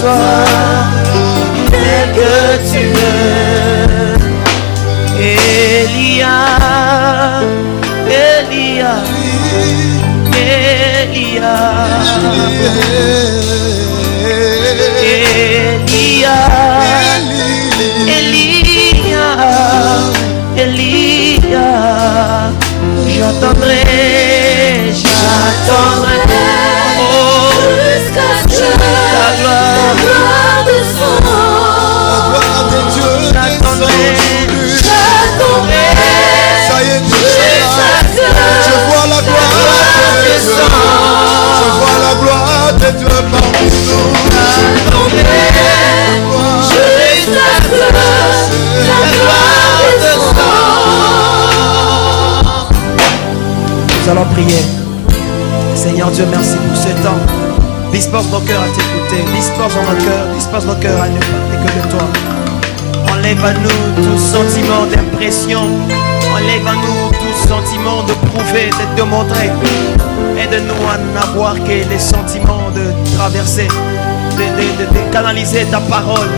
toi, tel que tu veux. Elia, Elia, Elia, Elia, Elia, Elia, j'attendrai, j'attendrai, oh, jusqu'à ce que ta gloire descende. J'attendrai, j'attendrai, Ça y est, Dieu est là. Je vois la gloire de Dieu. Je vois la gloire de Dieu parmi nous. j'attendrai, jusqu'à ce que ta gloire descende. Nous allons prier. Seigneur Dieu, merci pour ce temps. Dispose nos cœurs à t'écouter. Dispose nos cœurs à ne parler que de toi. Enlève à nous tout sentiment d'impression. Enlève à nous tout sentiment de prouver, de démontrer. Aide-nous à n'avoir que les sentiments de traverser, de canaliser ta parole.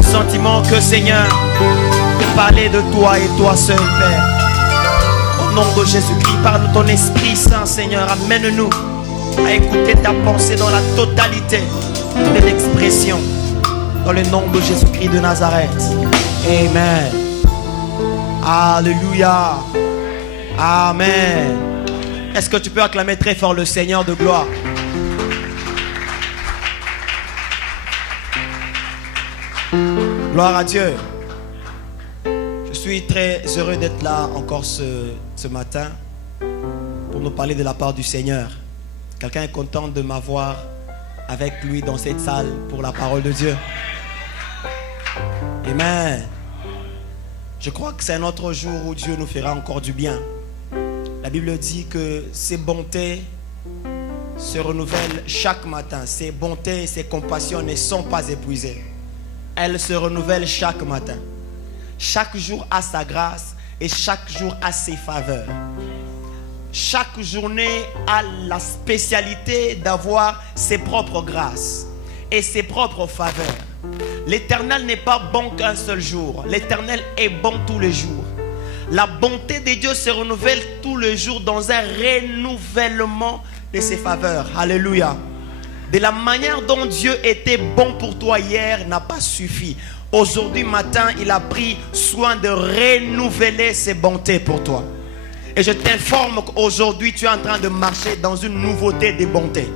Le sentiment que, Seigneur, de parler de toi et toi seul, Père. Au nom de Jésus-Christ, par ton Esprit Saint, Seigneur, amène-nous à écouter ta pensée dans la totalité de l'expression. Dans le nom de Jésus-Christ de Nazareth. Amen. Alléluia. Amen. Est-ce que tu peux acclamer très fort le Seigneur de gloire? Gloire à Dieu. Je suis très heureux d'être là encore ce matin pour nous parler de la part du Seigneur. Quelqu'un est content de m'avoir avec lui dans cette salle pour la parole de Dieu. Amen. Je crois que c'est un autre jour où Dieu nous fera encore du bien. La Bible dit que ses bontés se renouvellent chaque matin. Ses bontés et ses compassions ne sont pas épuisées. Elles se renouvellent chaque matin. Chaque jour a sa grâce et chaque jour a ses faveurs. Chaque journée a la spécialité d'avoir ses propres grâces et ses propres faveurs. L'Éternel n'est pas bon qu'un seul jour. L'Éternel est bon tous les jours. La bonté de Dieu se renouvelle tous les jours dans un renouvellement de ses faveurs. Alléluia. De la manière dont Dieu était bon pour toi hier n'a pas suffi. Aujourd'hui matin, il a pris soin de renouveler ses bontés pour toi. Et je t'informe qu'aujourd'hui, tu es en train de marcher dans une nouveauté de bonté.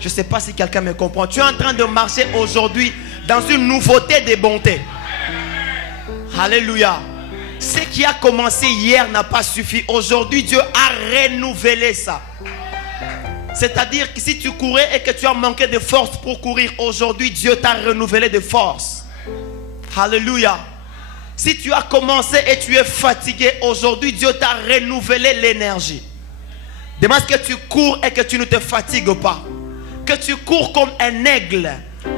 Je ne sais pas si quelqu'un me comprend. Tu es en train de marcher aujourd'hui dans une nouveauté de bonté. Alléluia. Ce qui a commencé hier n'a pas suffi. Aujourd'hui, Dieu a renouvelé ça. C'est-à-dire que si tu courais et que tu as manqué de force pour courir, aujourd'hui, Dieu t'a renouvelé de force. Alléluia. Si tu as commencé et tu es fatigué, aujourd'hui, Dieu t'a renouvelé l'énergie. Demande que tu cours et que tu ne te fatigues pas. Que tu cours comme un aigle.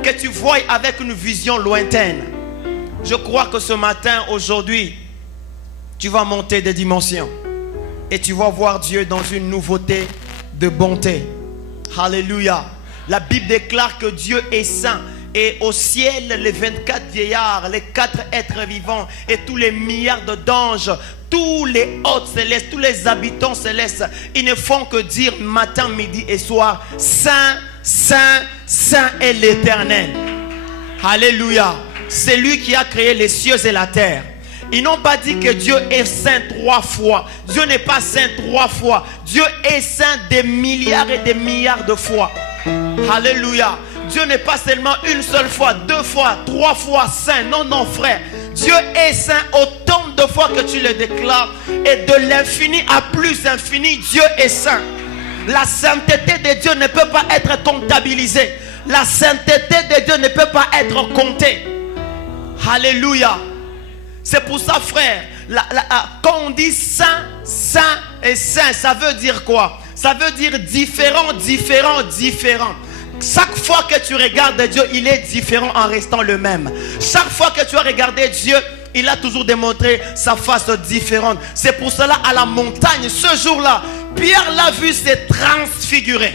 Que tu voies avec une vision lointaine. Je crois que ce matin, aujourd'hui, tu vas monter des dimensions. Et tu vas voir Dieu dans une nouveauté de bonté. Alléluia. La Bible déclare que Dieu est saint. Et au ciel, les 24 vieillards, les 4 êtres vivants et tous les milliards d'anges, tous les hôtes célestes, tous les habitants célestes, ils ne font que dire matin, midi et soir, Saint, Saint, Saint est l'Éternel. Alléluia. C'est lui qui a créé les cieux et la terre. Ils n'ont pas dit que Dieu est saint 3 fois. Dieu n'est pas saint 3 fois. Dieu est saint des milliards et des milliards de fois. Alléluia. Dieu n'est pas seulement une seule fois, 2 fois, 3 fois saint. Non, non, frère. Dieu est saint autant de fois que tu le déclares. Et de l'infini à plus infini, Dieu est saint. La sainteté de Dieu ne peut pas être comptabilisée. La sainteté de Dieu ne peut pas être comptée. Alléluia. C'est pour ça, frère, quand on dit saint, saint et saint, ça veut dire quoi? Ça veut dire différent, différent, différent. Chaque fois que tu regardes Dieu, il est différent en restant le même. Chaque fois que tu as regardé Dieu, il a toujours démontré sa face différente. C'est pour cela, à la montagne, ce jour-là, Pierre l'a vu se transfigurer.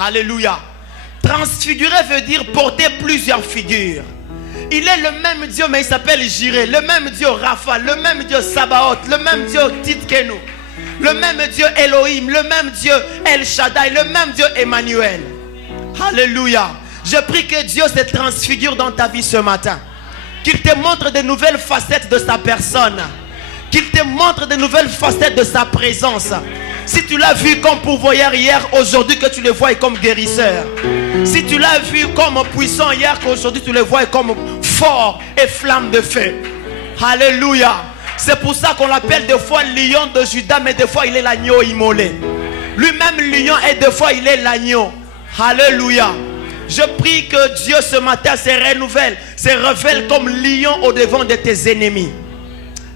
Alléluia. Transfigurer veut dire porter plusieurs figures. Il est le même Dieu, mais il s'appelle Jireh. Le même Dieu Rapha, le même Dieu Sabaoth, le même Dieu Tidkenu, le même Dieu Elohim, le même Dieu El Shaddai, le même Dieu Emmanuel. Alléluia. Je prie que Dieu se transfigure dans ta vie ce matin. Qu'il te montre de nouvelles facettes de sa personne. Qu'il te montre de nouvelles facettes de sa présence. Si tu l'as vu comme pourvoyeur hier, aujourd'hui que tu le vois comme guérisseur. Si tu l'as vu comme puissant hier, qu'aujourd'hui tu le vois comme fort et flamme de feu. Alléluia. C'est pour ça qu'on l'appelle des fois lion de Juda, mais des fois il est l'agneau immolé. Lui-même lion et des fois il est l'agneau. Alléluia. Je prie que Dieu ce matin se révèle comme lion au devant de tes ennemis.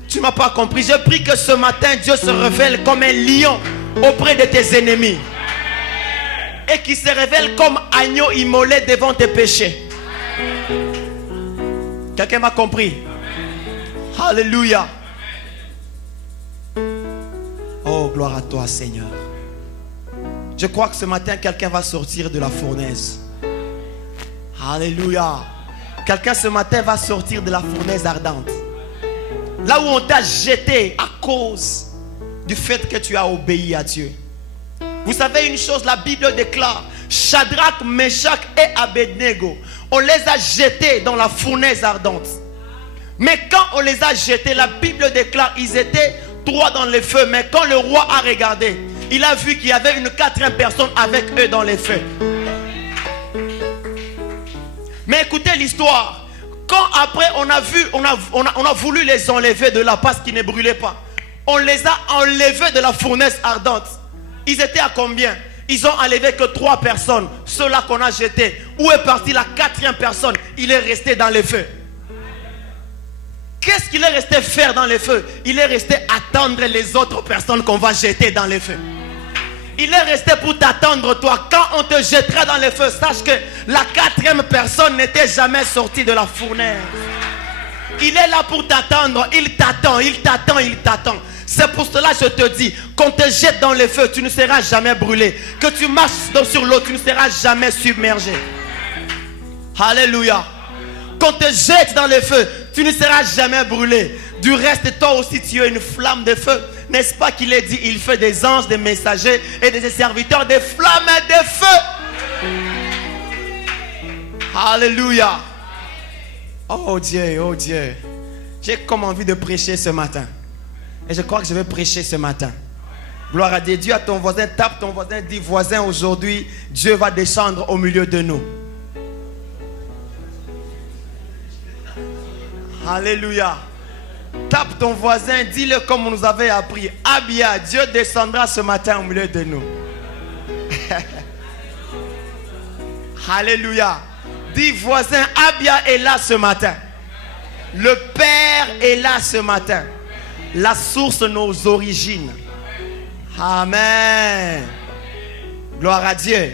Tu ne m'as pas compris. Je prie que ce matin Dieu se révèle comme un lion auprès de tes ennemis. Et qui se révèle comme agneau immolé devant tes péchés. Quelqu'un m'a compris? Alléluia. Oh, gloire à toi, Seigneur. Je crois que ce matin, quelqu'un va sortir de la fournaise. Alléluia. Quelqu'un ce matin va sortir de la fournaise ardente. Là où on t'a jeté à cause du fait que tu as obéi à Dieu. Vous savez une chose, la Bible déclare, Shadrach, Meshach et Abednego, on les a jetés dans la fournaise ardente. Mais quand on les a jetés, la Bible déclare, ils étaient 3 dans le feu. Mais quand le roi a regardé, il a vu qu'il y avait une 4e personne avec eux dans les feux. Mais écoutez l'histoire. Quand après on a voulu les enlever de là parce qu'ils ne brûlaient pas. On les a enlevés de la fournaise ardente. Ils étaient à combien? Ils ont enlevé que 3 personnes. Ceux-là qu'on a jetés. Où est partie la 4e personne? Il est resté dans les feux. Qu'est-ce qu'il est resté faire dans les feux? Il est resté attendre les autres personnes qu'on va jeter dans les feux. Il est resté pour t'attendre toi. Quand on te jettera dans les feux, sache que la 4e personne n'était jamais sortie de la fournaise. Il est là pour t'attendre. Il t'attend, il t'attend, il t'attend. C'est pour cela que je te dis, qu'on te jette dans les feux, tu ne seras jamais brûlé. Que tu marches sur l'eau, tu ne seras jamais submergé. Alléluia. Qu'on te jette dans les feux, tu ne seras jamais brûlé. Du reste, toi aussi, tu es une flamme de feu. N'est-ce pas qu'il est dit, il fait des anges, des messagers et des serviteurs, des flammes et des feux. Alléluia. Oh Dieu, oh Dieu. J'ai comme envie de prêcher ce matin. Et je crois que je vais prêcher ce matin. Gloire à Dieu. Dis à ton voisin, tape ton voisin, dis voisin, aujourd'hui, Dieu va descendre au milieu de nous. Alléluia. Tape ton voisin, dis-le comme on nous avait appris. Abia, Dieu descendra ce matin au milieu de nous. Alléluia. Dis voisin, Abia est là ce matin. Le Père est là ce matin. La source de nos origines. Amen. Gloire à Dieu.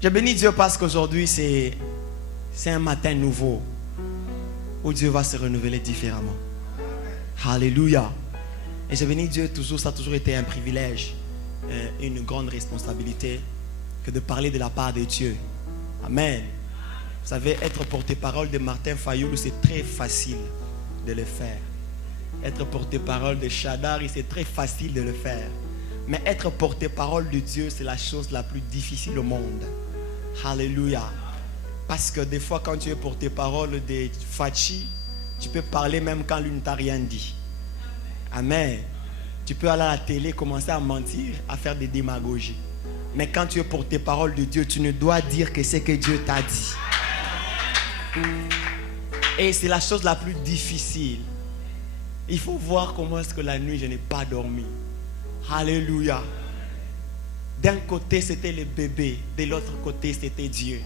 Je bénis Dieu parce qu'aujourd'hui c'est un matin nouveau où Dieu va se renouveler différemment. Alléluia. Et je bénis Dieu toujours, ça a toujours été un privilège, une grande responsabilité que de parler de la part de Dieu. Amen. Vous savez, être porte-parole de Martin Fayoulou, c'est très facile de le faire. Être porte-parole de Shadari, c'est très facile de le faire. Mais être porte-parole de Dieu, c'est la chose la plus difficile au monde. Alléluia. Parce que des fois, quand tu es porte-parole de Fachi, tu peux parler même quand lui ne t'a rien dit. Amen. Tu peux aller à la télé, commencer à mentir, à faire des démagogies. Mais quand tu es porte-parole de Dieu, tu ne dois dire que c'est que Dieu t'a dit. Et c'est la chose la plus difficile. Il faut voir comment est-ce que la nuit, je n'ai pas dormi. Alléluia. D'un côté, c'était le bébé. De l'autre côté, c'était Dieu.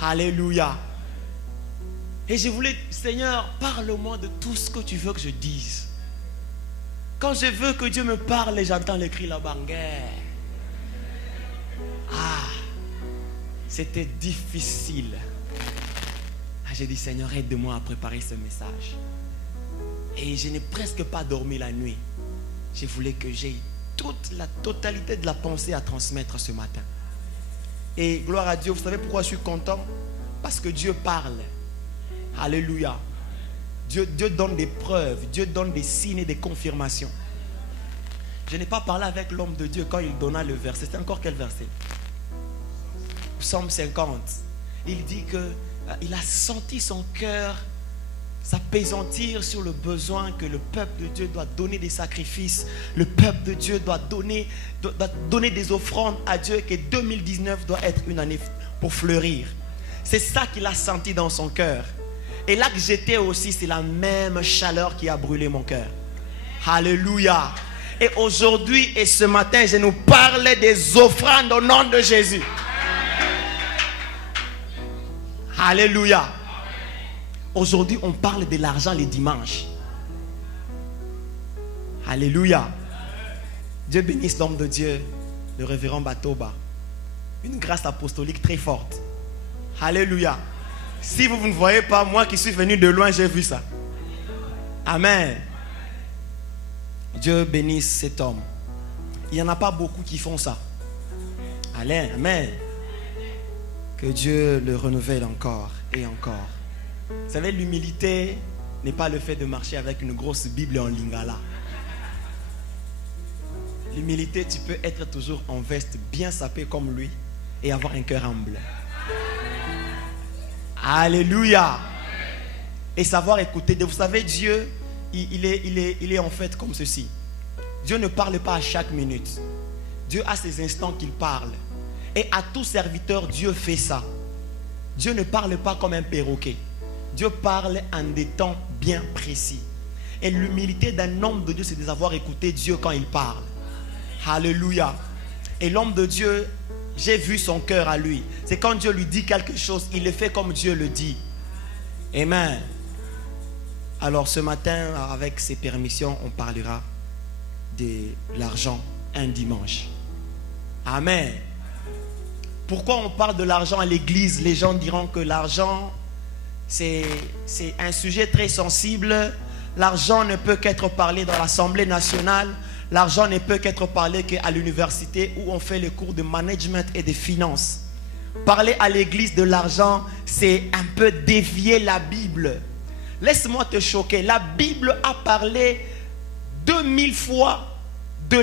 Alléluia. Et je voulais, Seigneur, parle-moi de tout ce que tu veux que je dise. Quand je veux que Dieu me parle et j'entends le cri là-bas, c'était difficile. J'ai dit, Seigneur, aide-moi à préparer ce message. Et je n'ai presque pas dormi la nuit. Je voulais que j'aie toute la totalité de la pensée à transmettre ce matin. Et gloire à Dieu, vous savez pourquoi je suis content? Parce que Dieu parle. Alléluia. Dieu donne des preuves, Dieu donne des signes et des confirmations. Je n'ai pas parlé avec l'homme de Dieu quand il donna le verset. C'était encore quel verset? Psaume 50. Il dit qu'il a senti son cœur s'appesantir sur le besoin que le peuple de Dieu doit donner des sacrifices. Le peuple de Dieu doit donner des offrandes à Dieu et que 2019 doit être une année pour fleurir. C'est ça qu'il a senti dans son cœur. Et là que j'étais aussi, c'est la même chaleur qui a brûlé mon cœur. Alléluia. Et aujourd'hui et ce matin, je nous parle des offrandes au nom de Jésus. Alléluia. Aujourd'hui, on parle de l'argent les dimanches. Alléluia. Dieu bénisse l'homme de Dieu, le révérend Batoba. Une grâce apostolique très forte. Alléluia. Si vous ne voyez pas, moi qui suis venu de loin, j'ai vu ça. Amen. Dieu bénisse cet homme. Il n'y en a pas beaucoup qui font ça. Allez, amen. Que Dieu le renouvelle encore et encore. Vous savez, l'humilité n'est pas le fait de marcher avec une grosse Bible en lingala. L'humilité, tu peux être toujours en veste bien sapée comme lui et avoir un cœur humble. Alléluia. Et savoir écouter. Vous savez, Dieu, il est en fait comme ceci. Dieu ne parle pas à chaque minute. Dieu a ses instants qu'il parle. Et à tout serviteur, Dieu fait ça. Dieu ne parle pas comme un perroquet. Dieu parle en des temps bien précis. Et l'humilité d'un homme de Dieu, c'est de savoir écouter Dieu quand il parle. Alléluia. Et l'homme de Dieu, j'ai vu son cœur à lui. C'est quand Dieu lui dit quelque chose, il le fait comme Dieu le dit. Amen. Alors ce matin, avec ses permissions, on parlera de l'argent un dimanche. Amen. Pourquoi on parle de l'argent à l'église? Les gens diront que l'argent, c'est un sujet très sensible. L'argent ne peut qu'être parlé dans l'Assemblée nationale. L'argent ne peut qu'être parlé qu'à l'université où on fait les cours de management et de finances. Parler à l'église de l'argent, c'est un peu dévier la Bible. Laisse-moi te choquer. La Bible a parlé 2000 fois de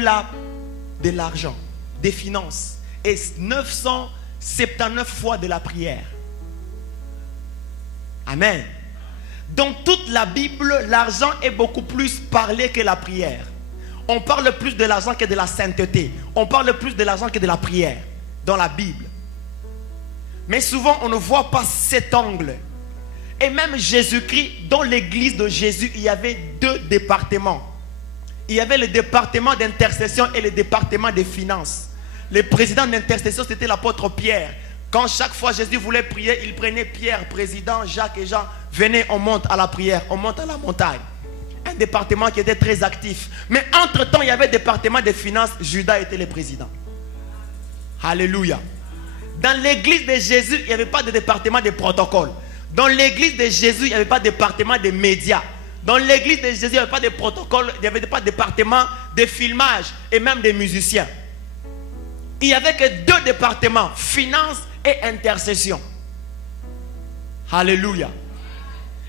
l'argent, des finances, et 979 fois de la prière. Amen. Dans toute la Bible, l'argent est beaucoup plus parlé que la prière. On parle plus de l'argent que de la sainteté. On parle plus de l'argent que de la prière dans la Bible. Mais souvent, on ne voit pas cet angle. Et même Jésus-Christ, dans l'église de Jésus, il y avait deux départements. Il y avait le département d'intercession et le département des finances. Le président d'intercession, c'était l'apôtre Pierre. Quand chaque fois Jésus voulait prier, il prenait Pierre, président, Jacques et Jean. Venez, on monte à la prière, on monte à la montagne. Un département qui était très actif. Mais entre-temps, il y avait le département des finances. Judas était le président. Alléluia. Dans l'église de Jésus, il n'y avait pas de département de protocole. Dans l'église de Jésus, il n'y avait pas de département des médias. Dans l'église de Jésus, il n'y avait pas de protocole, il n'y avait pas de département de filmage et même des musiciens. Il n'y avait que deux départements, finance et intercession. Alléluia.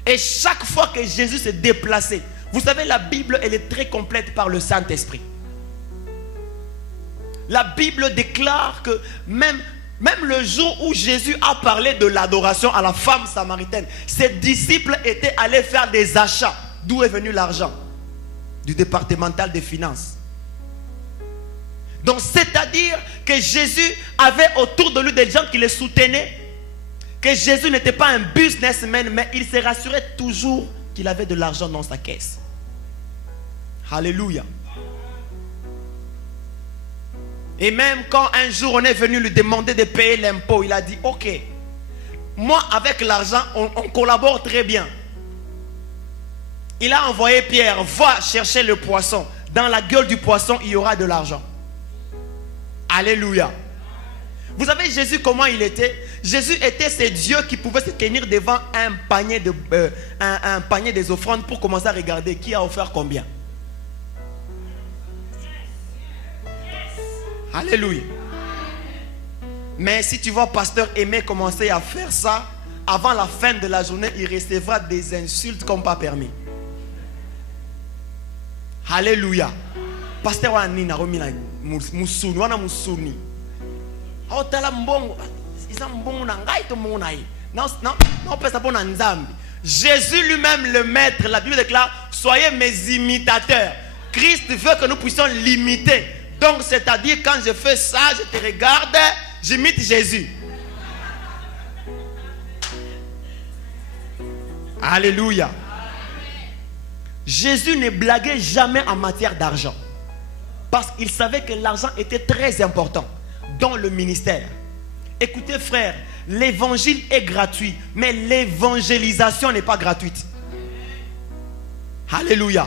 Et chaque fois que Jésus s'est déplacé, vous savez, la Bible, elle est très complète par le Saint-Esprit. La Bible déclare que même le jour où Jésus a parlé de l'adoration à la femme samaritaine, ses disciples étaient allés faire des achats. D'où est venu l'argent? Du départemental des finances. Donc c'est-à-dire que Jésus avait autour de lui des gens qui le soutenaient. Que Jésus n'était pas un businessman, mais il se rassurait toujours qu'il avait de l'argent dans sa caisse. Alléluia. Et même quand un jour on est venu lui demander de payer l'impôt, il a dit, ok, moi avec l'argent, on collabore très bien. Il a envoyé Pierre, va chercher le poisson. Dans la gueule du poisson, il y aura de l'argent. Alléluia. Vous savez Jésus comment il était? Jésus était ce Dieu qui pouvait se tenir devant un panier des offrandes pour commencer à regarder qui a offert combien. Alléluia. Mais si tu vois pasteur Aimé commencer à faire ça, avant la fin de la journée, il recevra des insultes comme pas permis. Alléluia. Pasteur Wanina Romina Musuni wana Musuni. Otala mbongo isa mbongo na ngai to mbongo na ye. Non pesa bona nzambi. Jésus lui-même le maître, la Bible déclare soyez mes imitateurs. Christ veut que nous puissions l'imiter. Donc c'est-à-dire quand je fais ça, je te regarde, j'imite Jésus. Alléluia. Jésus ne blaguait jamais en matière d'argent. Parce qu'il savait que l'argent était très important dans le ministère. Écoutez frère, l'évangile est gratuit, mais l'évangélisation n'est pas gratuite. Alléluia.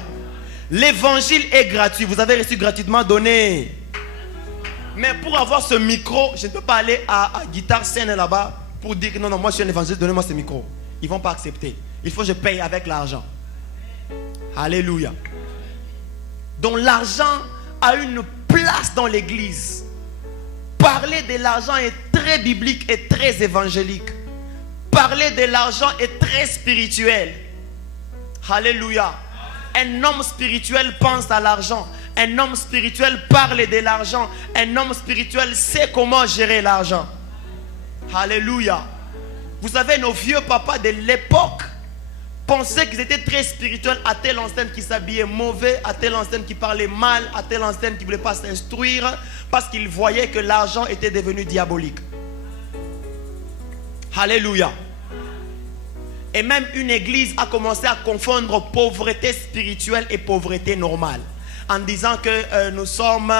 L'évangile est gratuit. Vous avez reçu gratuitement donné. Mais pour avoir ce micro, je ne peux pas aller à Guitare Scène là-bas pour dire que non, moi je suis un évangéliste, donnez-moi ce micro. Ils ne vont pas accepter. Il faut que je paye avec l'argent. Alléluia. Donc l'argent a une place dans l'église. Parler de l'argent est très biblique et très évangélique. Parler de l'argent est très spirituel. Alléluia. Un homme spirituel pense à l'argent. Un homme spirituel parle de l'argent. Un homme spirituel sait comment gérer l'argent. Alléluia. Vous savez, nos vieux papas de l'époque pensaient qu'ils étaient très spirituels, à telle enseigne qui s'habillait mauvais, à telle enseigne qui parlait mal, à telle enseigne qui ne voulait pas s'instruire, parce qu'ils voyaient que l'argent était devenu diabolique. Alléluia. Et même une église a commencé à confondre pauvreté spirituelle et pauvreté normale, en disant que nous sommes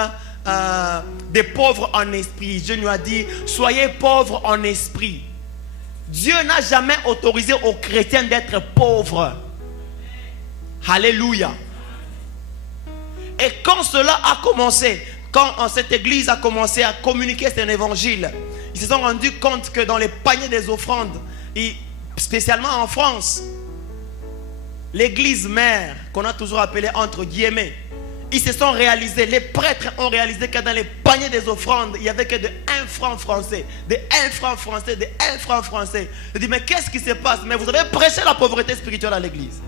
des pauvres en esprit. Dieu nous a dit, soyez pauvres en esprit. Dieu n'a jamais autorisé aux chrétiens d'être pauvres. Alléluia. Et quand cela a commencé, quand cette église a commencé à communiquer cet évangile, ils se sont rendus compte que dans les paniers des offrandes, spécialement en France, l'église mère, qu'on a toujours appelée entre guillemets, ils se sont réalisés, les prêtres ont réalisé que dans les paniers des offrandes, il n'y avait que de 1 franc français, de 1 franc français, de 1 franc français. Je dis, mais qu'est-ce qui se passe? Mais vous avez prêché la pauvreté spirituelle à l'église.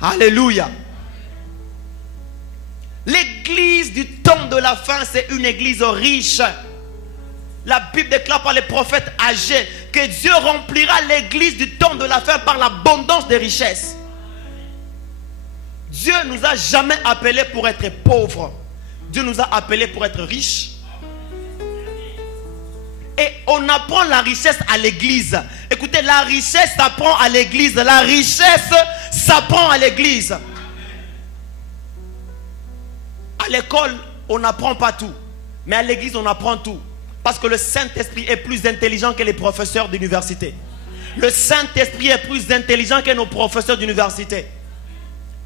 Alléluia. L'église du temps de la fin, c'est une église riche. La Bible déclare par les prophètes âgés que Dieu remplira l'église du temps de la fin par l'abondance des richesses. Dieu ne nous a jamais appelés pour être pauvres. Dieu nous a appelés pour être riches. Et on apprend la richesse à l'église. Écoutez, la richesse s'apprend à l'église. La richesse s'apprend à l'église. À l'école, on n'apprend pas tout. Mais à l'église, on apprend tout. Parce que le Saint-Esprit est plus intelligent que les professeurs d'université. Le Saint-Esprit est plus intelligent que nos professeurs d'université.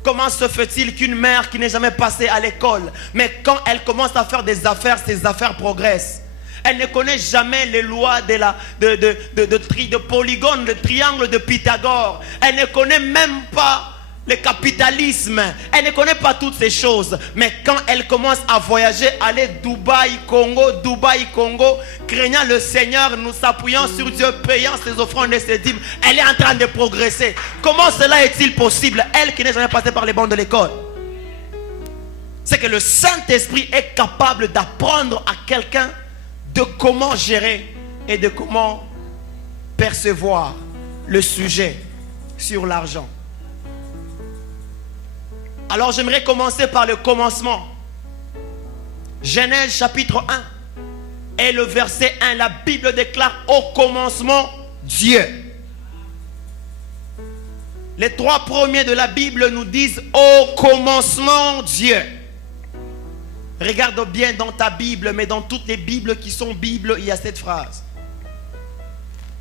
Comment se fait-il qu'une mère qui n'est jamais passée à l'école, mais quand elle commence à faire des affaires, ses affaires progressent? Elle ne connaît jamais les lois de polygone, de triangle de Pythagore. Elle ne connaît même pas le capitalisme. Elle ne connaît pas toutes ces choses. Mais quand elle commence à voyager, aller Dubaï, Congo, craignant le Seigneur, nous s'appuyant sur Dieu, payant ses offrandes et ses dîmes, elle est en train de progresser. Comment cela est-il possible? Elle qui n'est jamais passée par les bancs de l'école. C'est que le Saint-Esprit est capable d'apprendre à quelqu'un de comment gérer et de comment percevoir le sujet sur l'argent. Alors j'aimerais commencer par le commencement. Genèse chapitre 1 et le verset 1. La Bible déclare au commencement Dieu. Les 3 premiers de la Bible nous disent au commencement Dieu. Regarde bien dans ta Bible, mais dans toutes les Bibles qui sont Bibles, il y a cette phrase.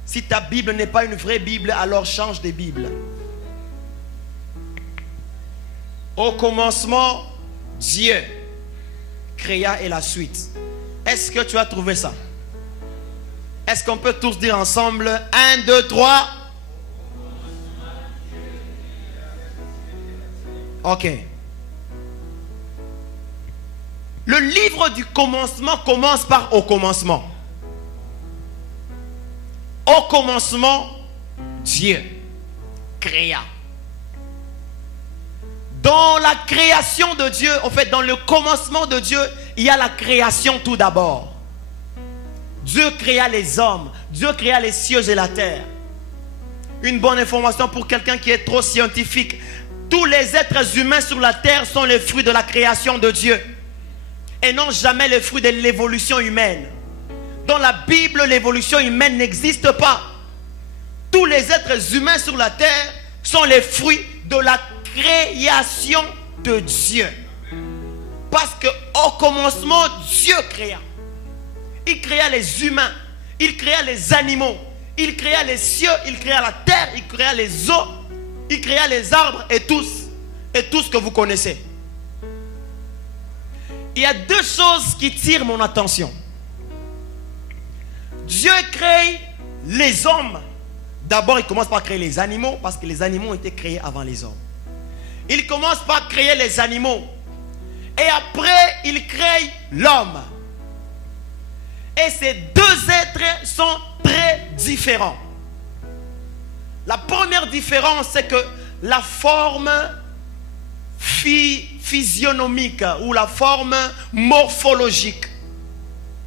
Si ta Bible n'est pas une vraie Bible, alors change de Bible. Au commencement, Dieu créa et la suite. Est-ce que tu as trouvé ça? Est-ce qu'on peut tous dire ensemble 1, 2, 3? Ok. Le livre du commencement commence par au commencement. au commencement, Dieu créa. Dans la création de Dieu, en fait, dans le commencement de Dieu, il y a la création tout d'abord. Dieu créa les hommes, Dieu créa les cieux et la terre. Une bonne information pour quelqu'un qui est trop scientifique. Tous les êtres humains sur la terre sont les fruits de la création de Dieu et non jamais les fruits de l'évolution humaine. Dans la Bible, l'évolution humaine n'existe pas. Tous les êtres humains sur la terre sont les fruits de la création de Dieu. Parce qu'au commencement, Dieu créa. Il créa les humains, il créa les animaux, il créa les cieux, il créa la terre, il créa les eaux, il créa les arbres et tout ce que vous connaissez. Il y a deux choses qui tirent mon attention. Dieu crée les hommes. D'abord, il commence par créer les animaux parce que les animaux ont été créés avant les hommes. Il commence par créer les animaux. Et après, il crée l'homme. Et ces deux êtres sont très différents. La première différence, c'est que la forme physionomique ou la forme morphologique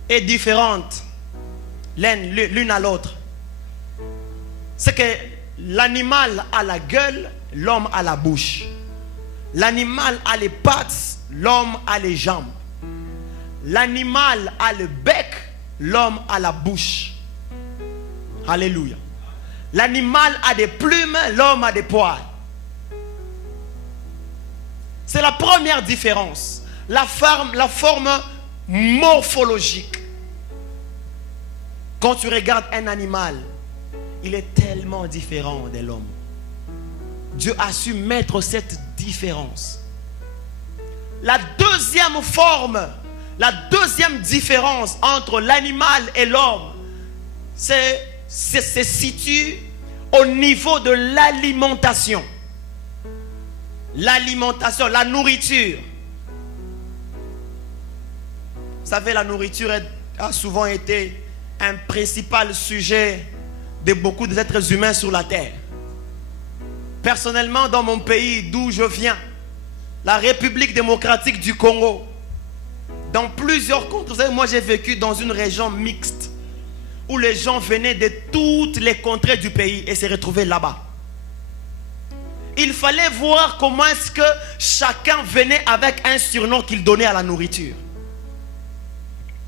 est différente l'une à l'autre. C'est que l'animal a la gueule, l'homme a la bouche. L'animal a les pattes, l'homme a les jambes. L'animal a le bec, l'homme a la bouche. Alléluia. L'animal a des plumes, l'homme a des poils. C'est la première différence. La forme morphologique. Quand tu regardes un animal, il est tellement différent de l'homme. Dieu a su mettre cette différence. La deuxième forme, la deuxième différence entre l'animal et l'homme, se situe au niveau de l'alimentation. L'alimentation, la nourriture. Vous savez, la nourriture a souvent été un principal sujet de beaucoup d'êtres humains sur la terre. Personnellement, dans mon pays d'où je viens, la République démocratique du Congo, dans plusieurs contrées, vous savez, moi j'ai vécu dans une région mixte où les gens venaient de toutes les contrées du pays et se retrouvaient là-bas. Il fallait voir comment est-ce que chacun venait avec un surnom qu'il donnait à la nourriture.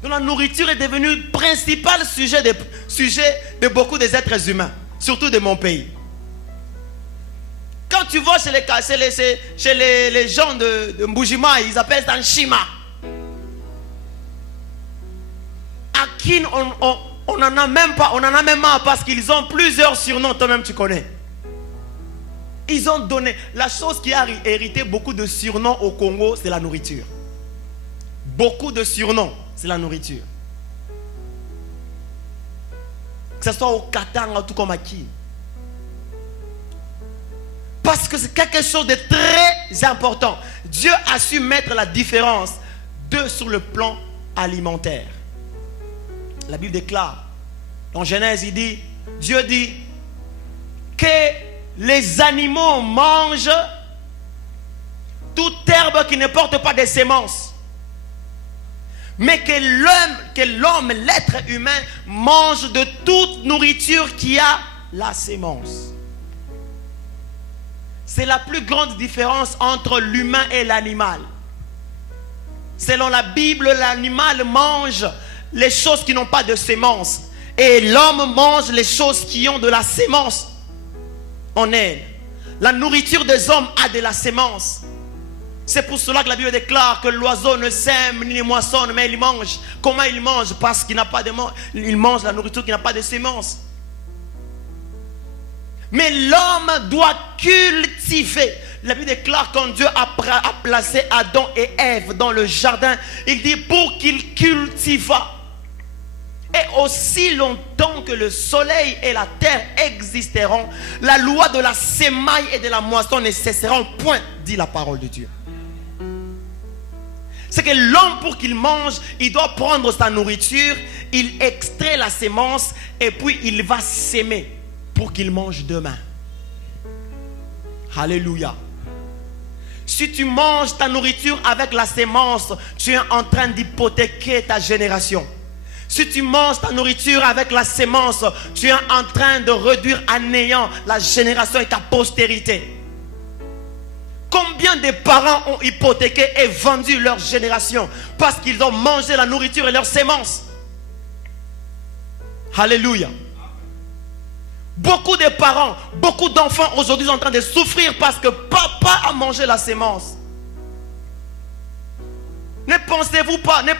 Donc la nourriture est devenue le principal sujet de beaucoup des êtres humains, surtout de mon pays. Quand tu vas chez les gens de Mbujima, ils appellent ça un Shima. À qui on n'en a même pas, on en a même pas parce qu'ils ont plusieurs surnoms, toi-même tu connais. Ils ont donné, la chose qui a hérité beaucoup de surnoms au Congo, c'est la nourriture. Beaucoup de surnoms, c'est la nourriture. Que ce soit au Katanga, tout comme à qui. Parce que c'est quelque chose de très important. Dieu a su mettre la différence sur le plan alimentaire. La Bible déclare, dans Genèse, Dieu dit que les animaux mangent toute herbe qui ne porte pas de semences. Mais que l'homme, l'être humain, mange de toute nourriture qui a la sémence. C'est la plus grande différence entre l'humain et l'animal. Selon la Bible, l'animal mange les choses qui n'ont pas de sémence. Et l'homme mange les choses qui ont de la sémence en elle. La nourriture des hommes a de la sémence. C'est pour cela que la Bible déclare que l'oiseau ne sème ni ne moissonne, mais il mange. Comment il mange? Parce qu'il n'a pas de il mange la nourriture qui n'a pas de sémence. Mais l'homme doit cultiver. La Bible déclare quand Dieu a placé Adam et Ève dans le jardin, il dit pour qu'ils cultivent. Et aussi longtemps que le soleil et la terre existeront, la loi de la semaille et de la moisson ne cesseront point, dit la parole de Dieu. C'est que l'homme, pour qu'il mange, il doit prendre sa nourriture, il extrait la sémence et puis il va s'aimer pour qu'il mange demain. Alléluia. Si tu manges ta nourriture avec la sémence, tu es en train d'hypothéquer ta génération. Si tu manges ta nourriture avec la sémence, tu es en train de réduire à néant la génération et ta postérité. Combien de parents ont hypothéqué et vendu leur génération parce qu'ils ont mangé la nourriture et leur sémence? Alléluia. Beaucoup de parents, beaucoup d'enfants aujourd'hui sont en train de souffrir parce que papa a mangé la sémence. Ne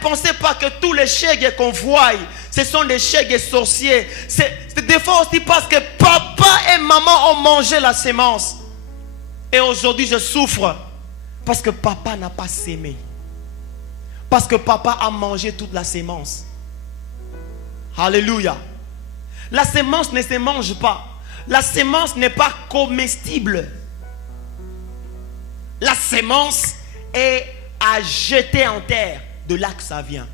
pensez pas que tous les chègues qu'on voit, ce sont des chègues sorciers. C'est des fois aussi parce que papa et maman ont mangé la sémence. Et aujourd'hui je souffre parce que papa n'a pas sémé. Parce que papa a mangé toute la sémence. Alléluia. La sémence ne se mange pas. La sémence n'est pas comestible. La sémence est à jeter en terre. De là que ça vient.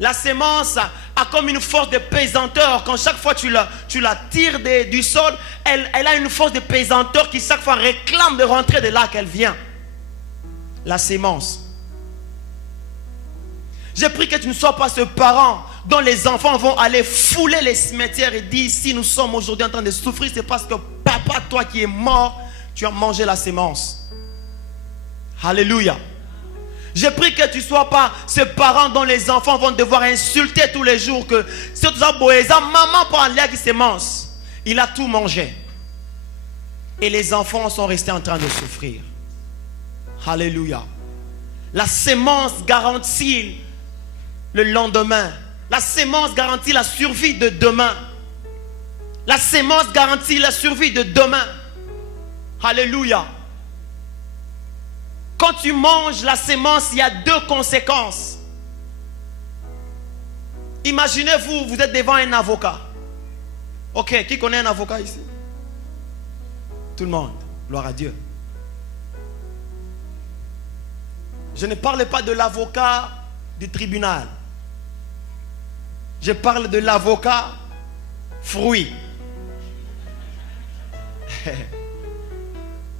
La sémence a comme une force de pesanteur. Quand chaque fois tu la tires du sol, elle a une force de pesanteur qui chaque fois réclame de rentrer de là qu'elle vient. La sémence. J'ai pris que tu ne sois pas ce parent dont les enfants vont aller fouler les cimetières et dire: si nous sommes aujourd'hui en train de souffrir, c'est parce que papa, toi qui es mort, tu as mangé la sémence. Alléluia. J'ai pris que tu ne sois pas ce parent dont les enfants vont devoir insulter tous les jours que si tu as boéza, maman prend l'air qui sémence. Il a tout mangé. Et les enfants sont restés en train de souffrir. Alléluia. La sémence garantit le lendemain. La sémence garantit la survie de demain. La sémence garantit la survie de demain. Alléluia. Quand tu manges la sémence, il y a deux conséquences. Imaginez-vous, vous êtes devant un avocat. Ok, qui connaît un avocat ici? Tout le monde. Gloire à Dieu. Je ne parle pas de l'avocat du tribunal. Je parle de l'avocat fruit.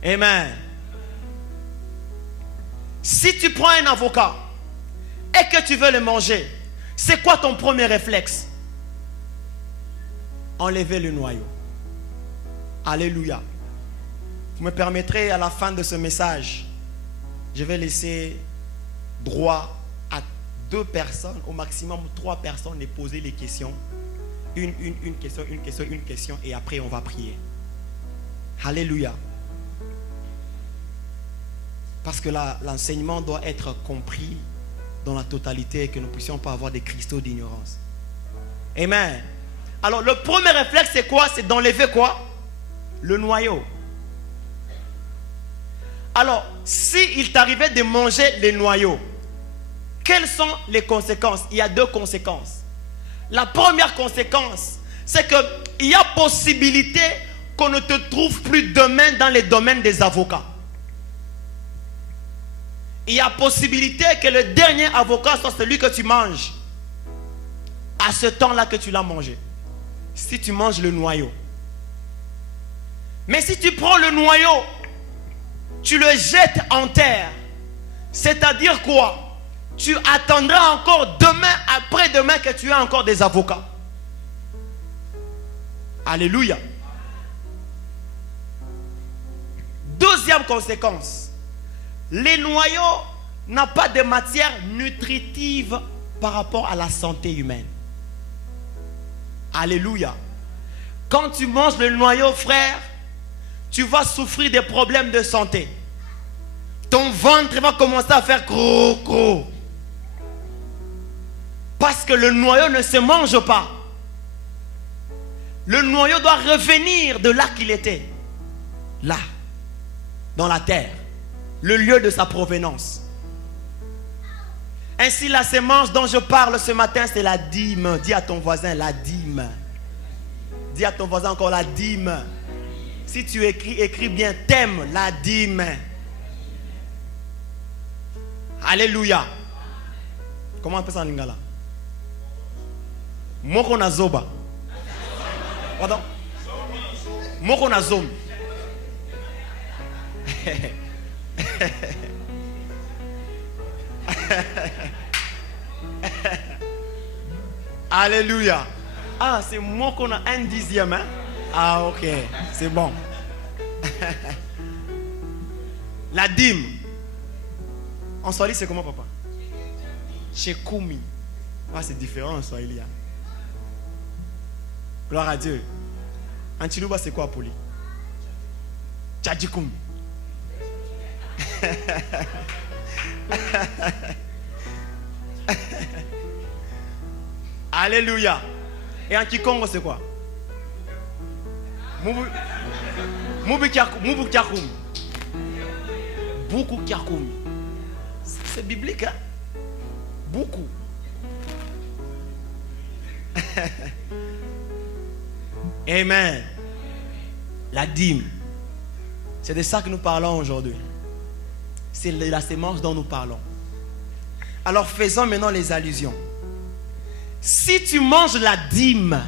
Amen. Si tu prends un avocat et que tu veux le manger, c'est quoi ton premier réflexe? Enlever le noyau. Alléluia. Vous me permettrez à la fin de ce message, je vais laisser droit à 2 personnes, au maximum 3 personnes, de poser les questions. Une question, et après on va prier. Alléluia. Parce que l'enseignement doit être compris dans la totalité et que nous ne puissions pas avoir des cristaux d'ignorance. Amen. Alors le premier réflexe c'est quoi? C'est d'enlever quoi? Le noyau. Alors, s'il t'arrivait de manger les noyaux, quelles sont les conséquences? Il y a 2 conséquences. La première conséquence, c'est qu'il y a possibilité qu'on ne te trouve plus demain dans les domaines des avocats. Il y a possibilité que le dernier avocat soit celui que tu manges à ce temps-là que tu l'as mangé. Si tu manges le noyau. Mais si tu prends le noyau, tu le jettes en terre. C'est-à-dire quoi? Tu attendras encore demain, après-demain, que tu aies encore des avocats. Alléluia. Deuxième conséquence. Les noyaux n'ont pas de matière nutritive par rapport à la santé humaine. Alléluia. Quand tu manges le noyau, frère, tu vas souffrir des problèmes de santé. Ton ventre va commencer à faire gros, gros. Parce que le noyau ne se mange pas. Le noyau doit revenir de là qu'il était. Là, dans la terre. Le lieu de sa provenance. Ainsi, la sémence dont je parle ce matin, c'est la dîme. Dis à ton voisin, la dîme. Dis à ton voisin encore, la dîme. Si tu écris bien, t'aimes la dîme. Alléluia. Comment on appelle ça en lingala? Moko na zoba. Pardon? Moko na zom. Alléluia. Ah, c'est moi qu'on a un dixième, hein? Ah, ok, c'est bon. La dîme. En Swahili, c'est comment, papa? Shekumi. Ah, c'est différent en Swahili. Hein? Gloire à Dieu. En Chiluba, c'est quoi, Poli? Tchadjikoum. Alléluia. Et en Kikongo, c'est quoi? Mubu Kiakoum. Beaucoup Kiakoum. C'est biblique, hein? Beaucoup. Amen. La dîme. C'est de ça que nous parlons aujourd'hui. C'est de la sémence dont nous parlons. Alors faisons maintenant les allusions. Si tu manges la dîme,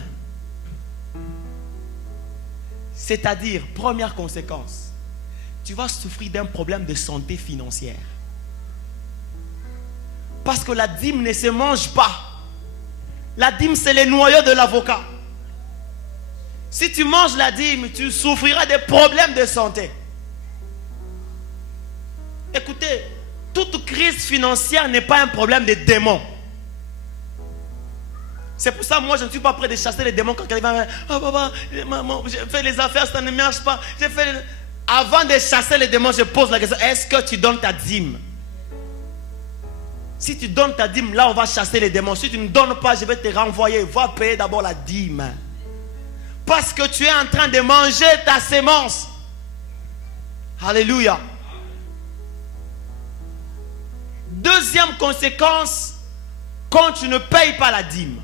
c'est-à-dire, première conséquence, tu vas souffrir d'un problème de santé financière. Parce que la dîme ne se mange pas. La dîme, c'est le noyau de l'avocat. Si tu manges la dîme, tu souffriras des problèmes de santé. Écoutez, toute crise financière n'est pas un problème de démons. C'est pour ça, moi, je ne suis pas prêt de chasser les démons quand quelqu'un va dire, oh papa, maman, j'ai fait les affaires, ça ne marche pas. Avant de chasser les démons, je pose la question, est-ce que tu donnes ta dîme? Si tu donnes ta dîme, là, on va chasser les démons. Si tu ne donnes pas, je vais te renvoyer. Va payer d'abord la dîme. Parce que tu es en train de manger ta sémence. Alléluia. Deuxième conséquence, quand tu ne payes pas la dîme,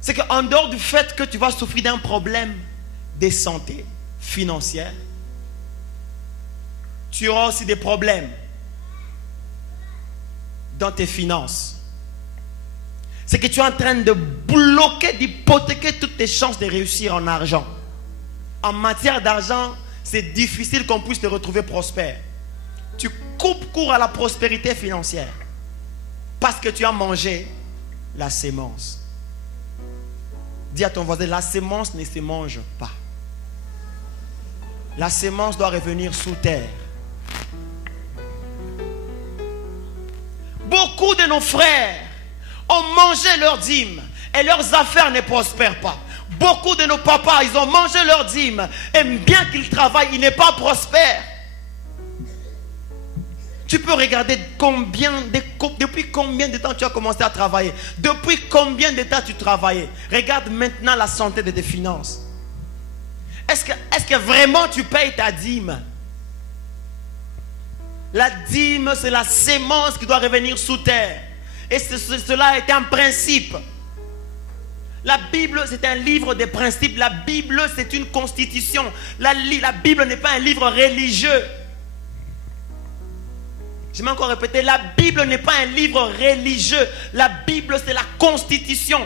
c'est qu'en dehors du fait que tu vas souffrir d'un problème de santé financière, tu auras aussi des problèmes dans tes finances. C'est que tu es en train de bloquer, d'hypothéquer toutes tes chances de réussir en argent. En matière d'argent, c'est difficile qu'on puisse te retrouver prospère. Tu coupes court à la prospérité financière parce que tu as mangé la sémence. Dis à ton voisin, la sémence ne se mange pas. La sémence doit revenir sous terre. Beaucoup de nos frères ont mangé leur dîme et leurs affaires ne prospèrent pas. Beaucoup de nos papas, ils ont mangé leur dîme et bien qu'ils travaillent, ils n'est pas prospères. Tu peux regarder depuis combien de temps tu as commencé à travailler. Depuis combien de temps tu travaillais. Regarde maintenant la santé de tes finances. Est-ce que vraiment tu payes ta dîme? La dîme, c'est la sémence qui doit revenir sous terre. Et cela est un principe. La Bible, c'est un livre de principes. La Bible, c'est une constitution. La Bible n'est pas un livre religieux. Je vais encore répéter, la Bible n'est pas un livre religieux. La Bible, c'est la constitution.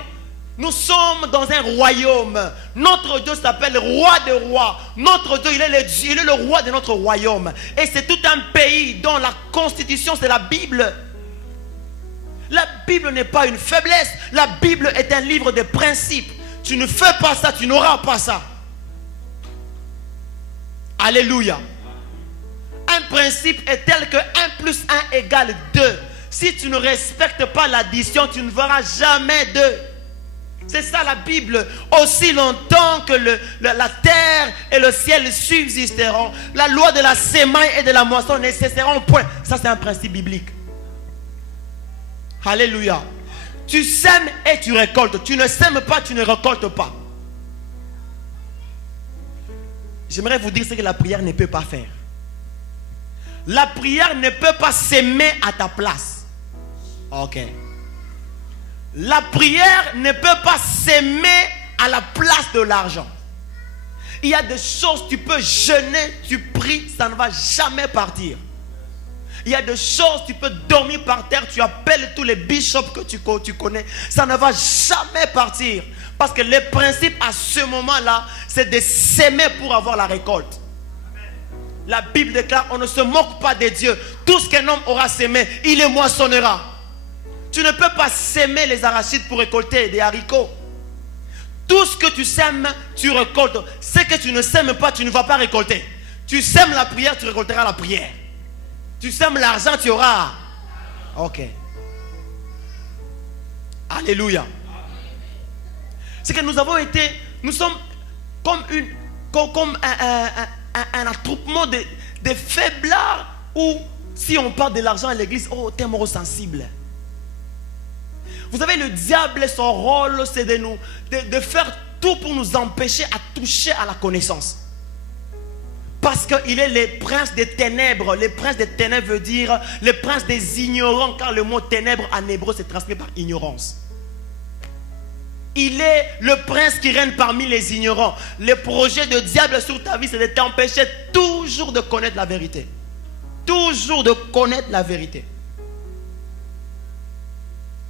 Nous sommes dans un royaume. Notre Dieu s'appelle roi des rois. Notre Dieu, il est le roi de notre royaume. Et c'est tout un pays dont la constitution, c'est la Bible. La Bible n'est pas une faiblesse. La Bible est un livre de principes. Tu ne fais pas ça, tu n'auras pas ça. Alléluia. Un principe est tel que 1 plus 1 égale 2. Si tu ne respectes pas l'addition, tu ne verras jamais 2. C'est ça la Bible. Aussi longtemps que la terre et le ciel subsisteront, la loi de la semaille et de la moisson ne cesseront point. Ça, c'est un principe biblique. Alléluia. Tu sèmes et tu récoltes. Tu ne sèmes pas, tu ne récoltes pas. J'aimerais vous dire ce que la prière ne peut pas faire. La prière ne peut pas s'aimer à ta place. Ok. La prière ne peut pas s'aimer à la place de l'argent. Il y a des choses, tu peux jeûner, tu pries, ça ne va jamais partir. Il y a des choses, tu peux dormir par terre, tu appelles tous les bishops que tu connais. Ça ne va jamais partir. Parce que le principe à ce moment-là, c'est de s'aimer pour avoir la récolte. La Bible déclare, on ne se moque pas de Dieu. Tout ce qu'un homme aura sémé, il les moissonnera. Tu ne peux pas s'aimer les arachides pour récolter des haricots. Tout ce que tu sèmes, tu récoltes. Ce que tu ne sèmes pas, tu ne vas pas récolter. Tu sèmes la prière, tu récolteras la prière. Tu sèmes l'argent, tu auras. Ok. Alléluia. C'est que nous avons été, nous sommes comme un attroupement de faiblards où si on parle de l'argent à l'église, oh, t'es mort sensible. Vous savez, le diable, son rôle, c'est de faire tout pour nous empêcher à toucher à la connaissance. Parce qu'il est le prince des ténèbres. Le prince des ténèbres veut dire le prince des ignorants, car le mot ténèbres en hébreu c'est transmis par ignorance. Il est le prince qui règne parmi les ignorants. Le projet de diable sur ta vie, c'est de t'empêcher toujours de connaître la vérité. Toujours de connaître la vérité.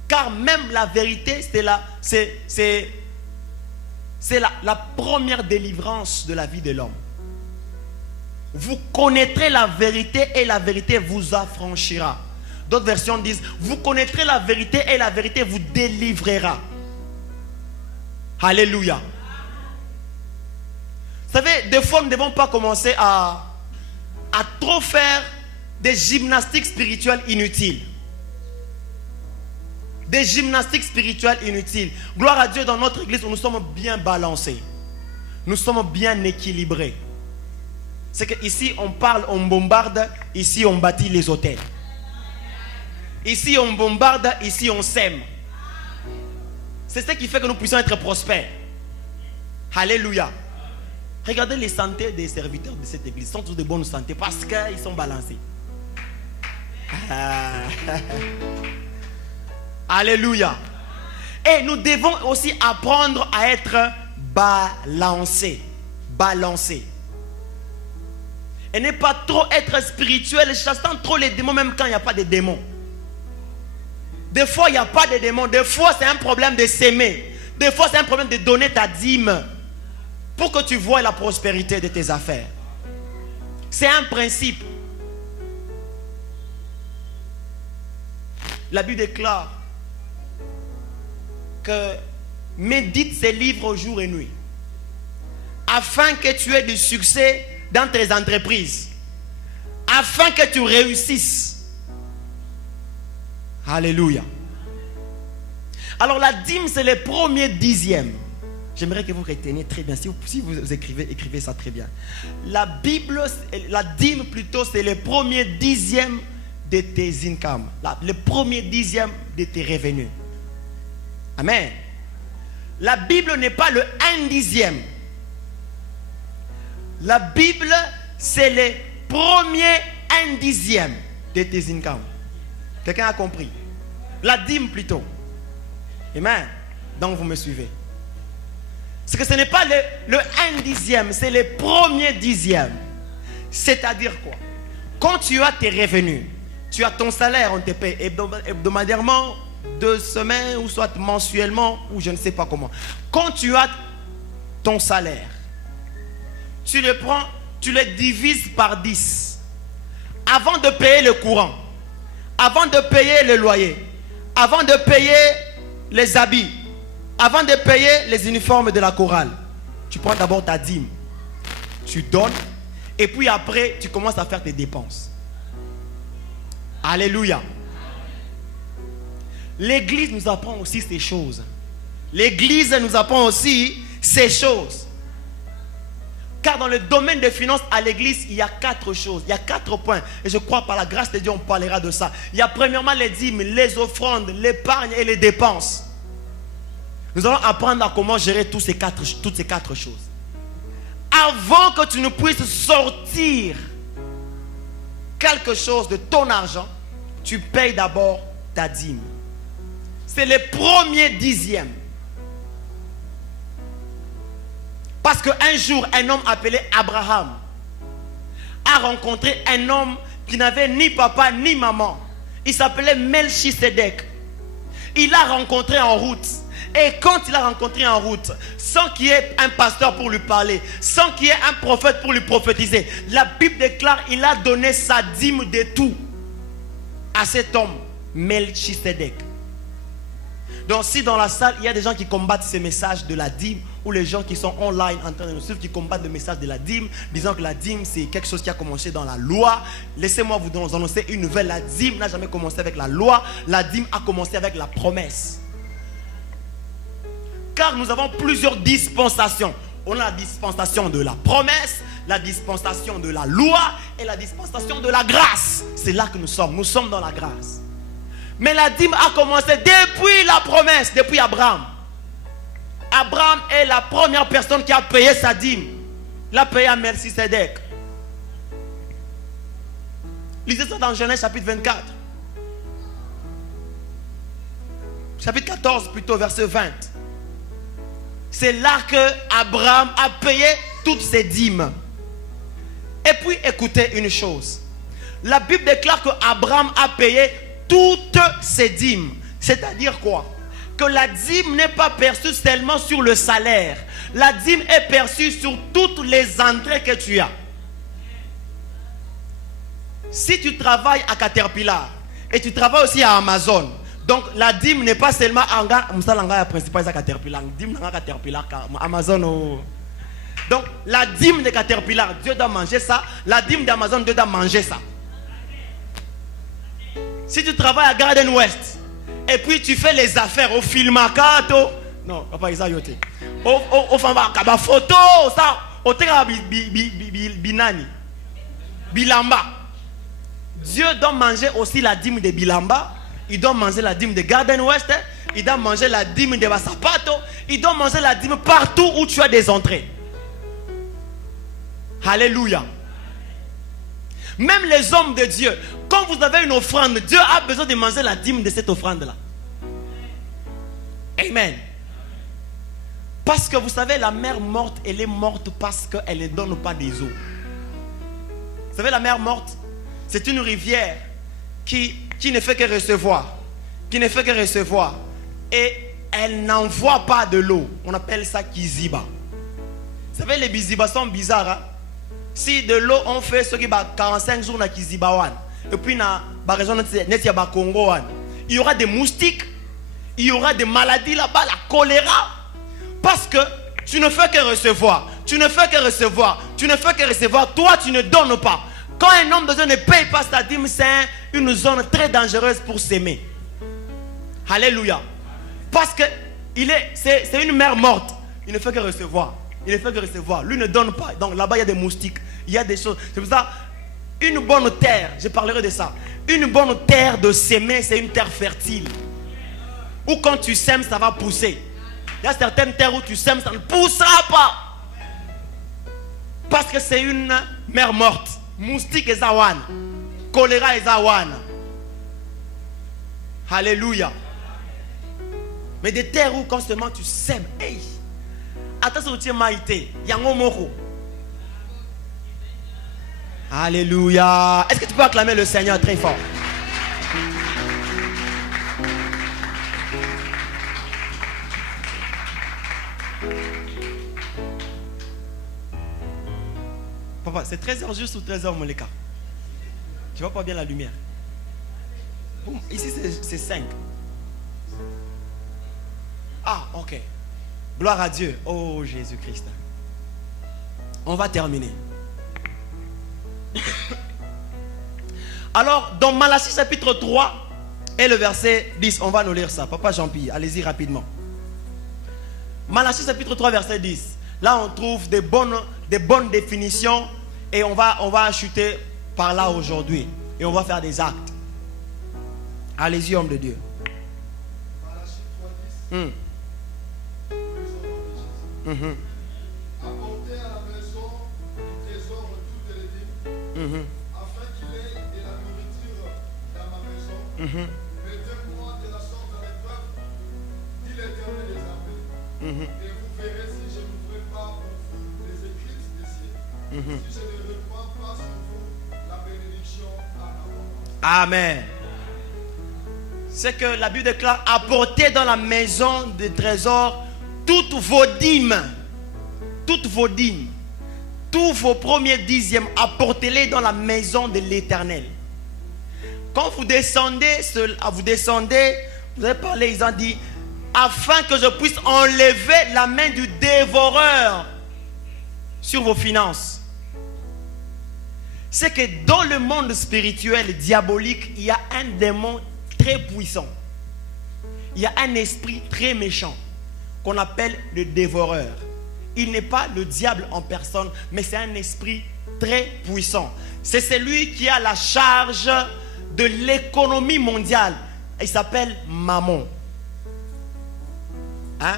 Car même la vérité, c'est la première délivrance de la vie de l'homme. Vous connaîtrez la vérité et la vérité vous affranchira. D'autres versions disent, vous connaîtrez la vérité et la vérité vous délivrera. Alléluia. Vous savez, des fois, nous ne devons pas commencer à trop faire des gymnastiques spirituelles inutiles. Des gymnastiques spirituelles inutiles. Gloire à Dieu, dans notre église où nous sommes bien balancés. Nous sommes bien équilibrés. C'est qu'ici, on parle, on bombarde. Ici, on bâtit les hôtels. Ici, on bombarde. Ici, on sème. C'est ce qui fait que nous puissions être prospères. Alléluia. Regardez les santé des serviteurs de cette église. Ils sont tous de bonne santé parce qu'ils sont balancés. Alléluia. Et nous devons aussi apprendre à être balancés. Balancés. Et ne pas trop être spirituel, chassant trop les démons, même quand il n'y a pas de démons. Des fois, il n'y a pas de démons. Des fois, c'est un problème de s'aimer. Des fois, c'est un problème de donner ta dîme pour que tu vois la prospérité de tes affaires. C'est un principe. La Bible déclare que médite ces livres jour et nuit afin que tu aies du succès dans tes entreprises, afin que tu réussisses. Alléluia. Alors la dîme, c'est le premier dixième. J'aimerais que vous reteniez très bien. Si vous écrivez ça très bien. La Bible, la dîme plutôt, c'est le premier dixième de tes incomes. Le premier dixième de tes revenus. Amen. La Bible n'est pas le 1/10. La Bible, c'est le premier 1/10 de tes incomes. Quelqu'un a compris? La dîme plutôt. Amen. Donc vous me suivez. C'est que ce n'est pas le 1/10, c'est le premier dixième. C'est-à-dire quoi? Quand tu as tes revenus, tu as ton salaire, on te paye hebdomadairement, 2 semaines, ou soit mensuellement, ou je ne sais pas comment. Quand tu as ton salaire, tu le prends, tu le divises par 10. Avant de payer le courant, avant de payer le loyer, avant de payer les habits, avant de payer les uniformes de la chorale, tu prends d'abord ta dîme, tu donnes, et puis après, tu commences à faire tes dépenses. Alléluia. L'église nous apprend aussi ces choses. L'église nous apprend aussi ces choses. Car dans le domaine des finances à l'église, il y a 4 choses. Il y a 4 points. Et je crois par la grâce de Dieu, on parlera de ça. Il y a premièrement les dîmes, les offrandes, l'épargne et les dépenses. Nous allons apprendre à comment gérer toutes ces 4 choses. Avant que tu ne puisses sortir quelque chose de ton argent, tu payes d'abord ta dîme. C'est le premier dixième. Parce qu'un jour, un homme appelé Abraham a rencontré un homme qui n'avait ni papa ni maman. Il s'appelait Melchisedec. Il l'a rencontré en route. Et quand il l'a rencontré en route, sans qu'il y ait un pasteur pour lui parler, sans qu'il y ait un prophète pour lui prophétiser, la Bible déclare qu'il a donné sa dîme de tout à cet homme, Melchisedec. Donc si dans la salle, il y a des gens qui combattent ces messages de la dîme, ou les gens qui sont online en train de nous suivre, qui combattent le message de la dîme, disant que la dîme c'est quelque chose qui a commencé dans la loi, laissez-moi vous annoncer une nouvelle. La dîme n'a jamais commencé avec la loi, la dîme a commencé avec la promesse. Car nous avons plusieurs dispensations. On a la dispensation de la promesse, la dispensation de la loi et la dispensation de la grâce. C'est là que nous sommes. Nous sommes dans la grâce. Mais la dîme a commencé depuis la promesse, depuis Abraham. Abraham est la première personne qui a payé sa dîme. Il a payé à Melchisedec. Lisez ça dans Genèse chapitre 24. Chapitre 14 plutôt, verset 20. C'est là que Abraham a payé toutes ses dîmes. Et puis écoutez une chose. La Bible déclare que Abraham a payé toutes ses dîmes. C'est-à-dire quoi? Que la dîme n'est pas perçue seulement sur le salaire. La dîme est perçue sur toutes les entrées que tu as. Si tu travailles à Caterpillar et tu travailles aussi à Amazon, donc la dîme n'est pas seulement en principal Caterpillar, Amazon. Donc la dîme de Caterpillar, Dieu doit manger ça. La dîme d'Amazon, Dieu doit manger ça. Si tu travailles à Garden West et puis tu fais les affaires au Filmacato, non, papa Isa yote. Au Famba photo, ça, au Tega Binani, Bilamba. Dieu doit manger aussi la dîme de Bilamba. Il doit manger la dîme de Garden West. Il doit manger la dîme de Basapato. Il doit manger la dîme partout où tu as des entrées. Alléluia. Même les hommes de Dieu, quand vous avez une offrande, Dieu a besoin de manger la dîme de cette offrande-là. Amen. Parce que vous savez, la mer morte, elle est morte parce qu'elle ne donne pas des eaux. Vous savez, la mer morte, c'est une rivière qui ne fait que recevoir. Qui ne fait que recevoir. Et elle n'envoie pas de l'eau. On appelle ça kiziba. Vous savez, les biziba sont bizarres. Hein? Si de l'eau on fait ce qui va 45 jours dans Kiziba, et puis dans la région de Congo, il y aura des moustiques, il y aura des maladies là-bas, la choléra. Parce que tu ne fais que recevoir. Tu ne fais que recevoir. Tu ne fais que recevoir. Toi, tu ne donnes pas. Quand un homme de Dieu ne paye pas sa dîme, c'est une zone très dangereuse pour s'aimer. Alléluia. Parce que c'est une mer morte. Il ne fait que recevoir. Il ne fait que recevoir. Lui ne donne pas. Donc là-bas, il y a des moustiques. Il y a des choses. C'est pour ça, une bonne terre, je parlerai de ça. Une bonne terre de s'aimer, c'est une terre fertile. Où quand tu sèmes, ça va pousser. Il y a certaines terres où tu sèmes, ça ne poussera pas. Parce que c'est une mer morte. Moustique et zawan. Choléra et zawan. Alléluia. Mais des terres où constamment tu sèmes. Hey. Attention, tu es maïté. Yango moko. Alléluia. Est-ce que tu peux acclamer le Seigneur très fort? Papa, c'est 13h juste ou 13h, mon léka? Tu vois pas bien la lumière? Boum. Ici, c'est 5. Ah, ok. Gloire à Dieu. Oh, Jésus-Christ. On va terminer. Alors, dans Malachie chapitre 3 et le verset 10, on va nous lire ça. Papa Jean-Pierre, allez-y rapidement. Malachie chapitre 3, verset 10. Là, on trouve des bonnes définitions et on va chuter par là aujourd'hui. Et on va faire des actes. Allez-y, homme de Dieu. Malachie 3, 10. Apportez à la maison du trésor toutes les dîmes, afin qu'il ait de la nourriture dans ma maison. Mettez-moi de la sorte à l'épreuve, dit l'Éternel des armées, et vous verrez si je ne prépare pour vous les écrits des cieux, si je ne reprends pas sur vous la bénédiction bénédiction en abondance. Amen. C'est que la Bible déclare: apportez dans la maison des trésors toutes vos dîmes. Toutes vos dîmes. Tous vos premiers dixièmes, apportez-les dans la maison de l'Éternel. Quand vous descendez, vous avez parlé, ils ont dit: afin que je puisse enlever la main du dévoreur sur vos finances. C'est que dans le monde spirituel diabolique, il y a un démon très puissant. Il y a un esprit très méchant qu'on appelle le dévoreur. Il n'est pas le diable en personne, mais c'est un esprit très puissant. C'est celui qui a la charge de l'économie mondiale. Il s'appelle Mammon. Hein?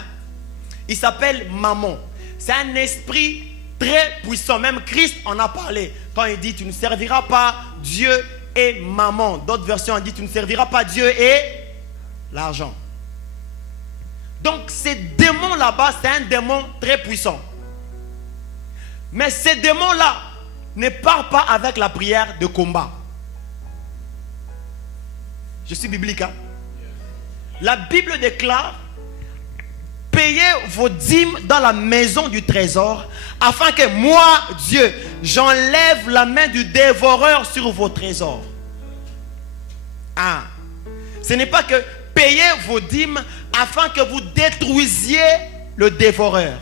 Il s'appelle Mammon. C'est un esprit très puissant. Même Christ en a parlé. Quand il dit: tu ne serviras pas Dieu et Mammon. D'autres versions ont dit: tu ne serviras pas Dieu et l'argent. Donc ces démons là-bas, c'est un démon très puissant. Mais ces démons-là ne partent pas avec la prière de combat. Je suis biblique, hein? La Bible déclare: payez vos dîmes dans la maison du trésor, afin que moi, Dieu, j'enlève la main du dévoreur sur vos trésors. Ah. Ce n'est pas que payez vos dîmes afin que vous détruisiez le dévoreur.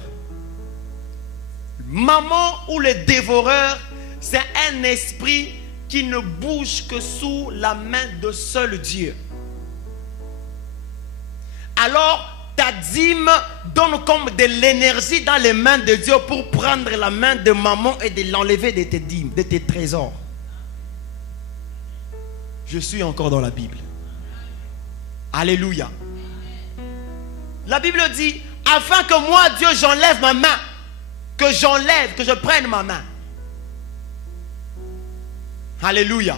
Maman ou le dévoreur, c'est un esprit qui ne bouge que sous la main de seul Dieu. Alors, ta dîme donne comme de l'énergie dans les mains de Dieu pour prendre la main de maman et de l'enlever de tes dîmes, de tes trésors. Je suis encore dans la Bible. Alléluia. La Bible dit: afin que moi, Dieu, j'enlève ma main. Que je prenne ma main. Alléluia.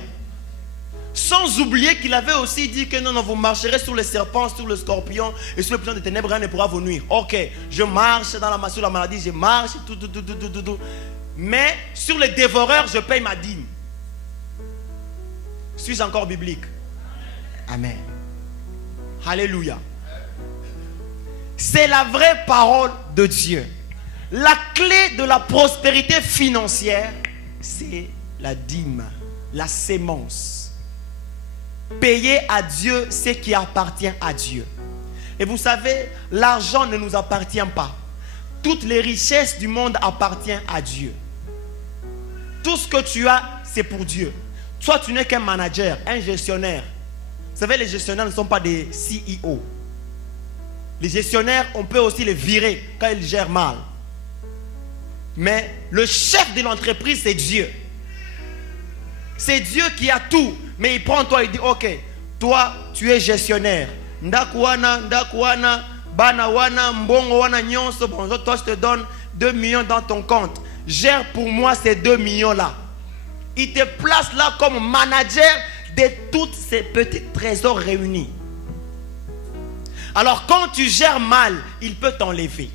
Sans oublier qu'il avait aussi dit que non, vous marcherez sur les serpents, sur le scorpion et sur le puissant des ténèbres, rien ne pourra vous nuire. Ok, je marche sur la maladie, je marche, tout. Mais sur les dévoreurs, je paye ma dîme. Suis-je encore biblique? Amen. Alléluia. C'est la vraie parole de Dieu. La clé de la prospérité financière, c'est la dîme, la sémence. Payer à Dieu ce qui appartient à Dieu. Et vous savez, l'argent ne nous appartient pas. Toutes les richesses du monde appartiennent à Dieu. Tout ce que tu as, c'est pour Dieu. Toi, tu n'es qu'un manager, un gestionnaire. Vous savez, les gestionnaires ne sont pas des CEO. Les gestionnaires, on peut aussi les virer quand ils gèrent mal. Mais le chef de l'entreprise, c'est Dieu. C'est Dieu qui a tout. Mais il prend toi et dit: ok, toi, tu es gestionnaire. Ndakuana, bana wana, mbongo wana nyonso. Bon, toi, je te donne 2 millions dans ton compte. Gère pour moi ces 2 millions-là. Il te place là comme manager de tous ces petits trésors réunis. Alors quand tu gères mal, il peut t'enlever.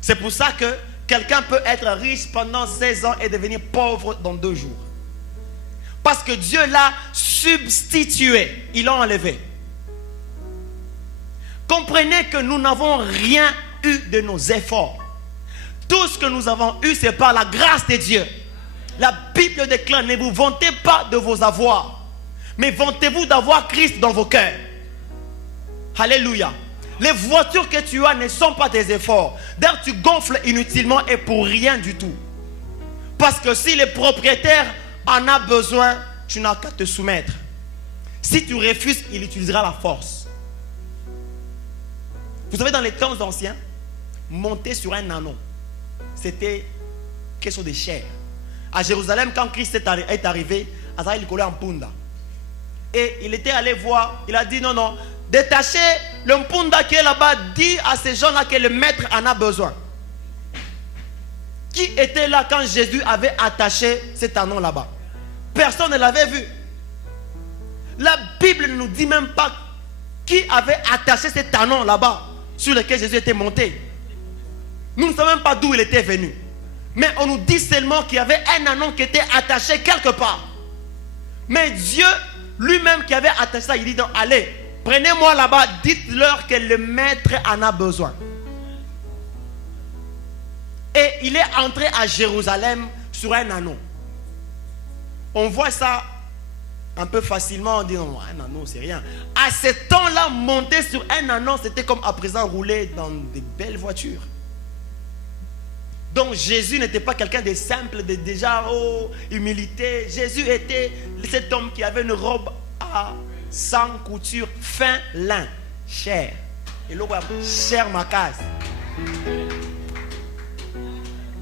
C'est pour ça que quelqu'un peut être riche pendant 16 ans et devenir pauvre dans 2 jours. Parce que Dieu l'a substitué. Il l'a enlevé. Comprenez que nous n'avons rien eu de nos efforts. Tout ce que nous avons eu, c'est par la grâce de Dieu. La Bible déclare: ne vous vantez pas de vos avoirs, mais vantez-vous d'avoir Christ dans vos cœurs. Alléluia. Les voitures que tu as ne sont pas tes efforts. D'ailleurs, tu gonfles inutilement et pour rien du tout. Parce que si le propriétaire en a besoin, tu n'as qu'à te soumettre. Si tu refuses, il utilisera la force. Vous savez, dans les temps anciens, monter sur un anon, c'était quelque chose de cher. À Jérusalem, quand Christ est arrivé, il collait en punda. Et il était allé voir, il a dit: non, détachez le mpunda qui est là-bas, dis à ces gens-là que le maître en a besoin. Qui était là quand Jésus avait attaché cet anon là-bas? Personne ne l'avait vu. La Bible ne nous dit même pas qui avait attaché cet anon là-bas sur lequel Jésus était monté. Nous ne savons même pas d'où il était venu. Mais on nous dit seulement qu'il y avait un anon qui était attaché quelque part. Mais Dieu lui-même qui avait attaché ça, il dit donc, allez, prenez-moi là-bas, dites-leur que le maître en a besoin. Et il est entré à Jérusalem sur un anneau. On voit ça un peu facilement, on dit non, un anneau c'est rien. À ce temps-là, monter sur un anneau, c'était comme à présent rouler dans de belles voitures. Donc Jésus n'était pas quelqu'un de simple, de déjà humilité. Jésus était cet homme qui avait une robe à 100 coutures, fin lin, cher. Et l'eau, cher ma case.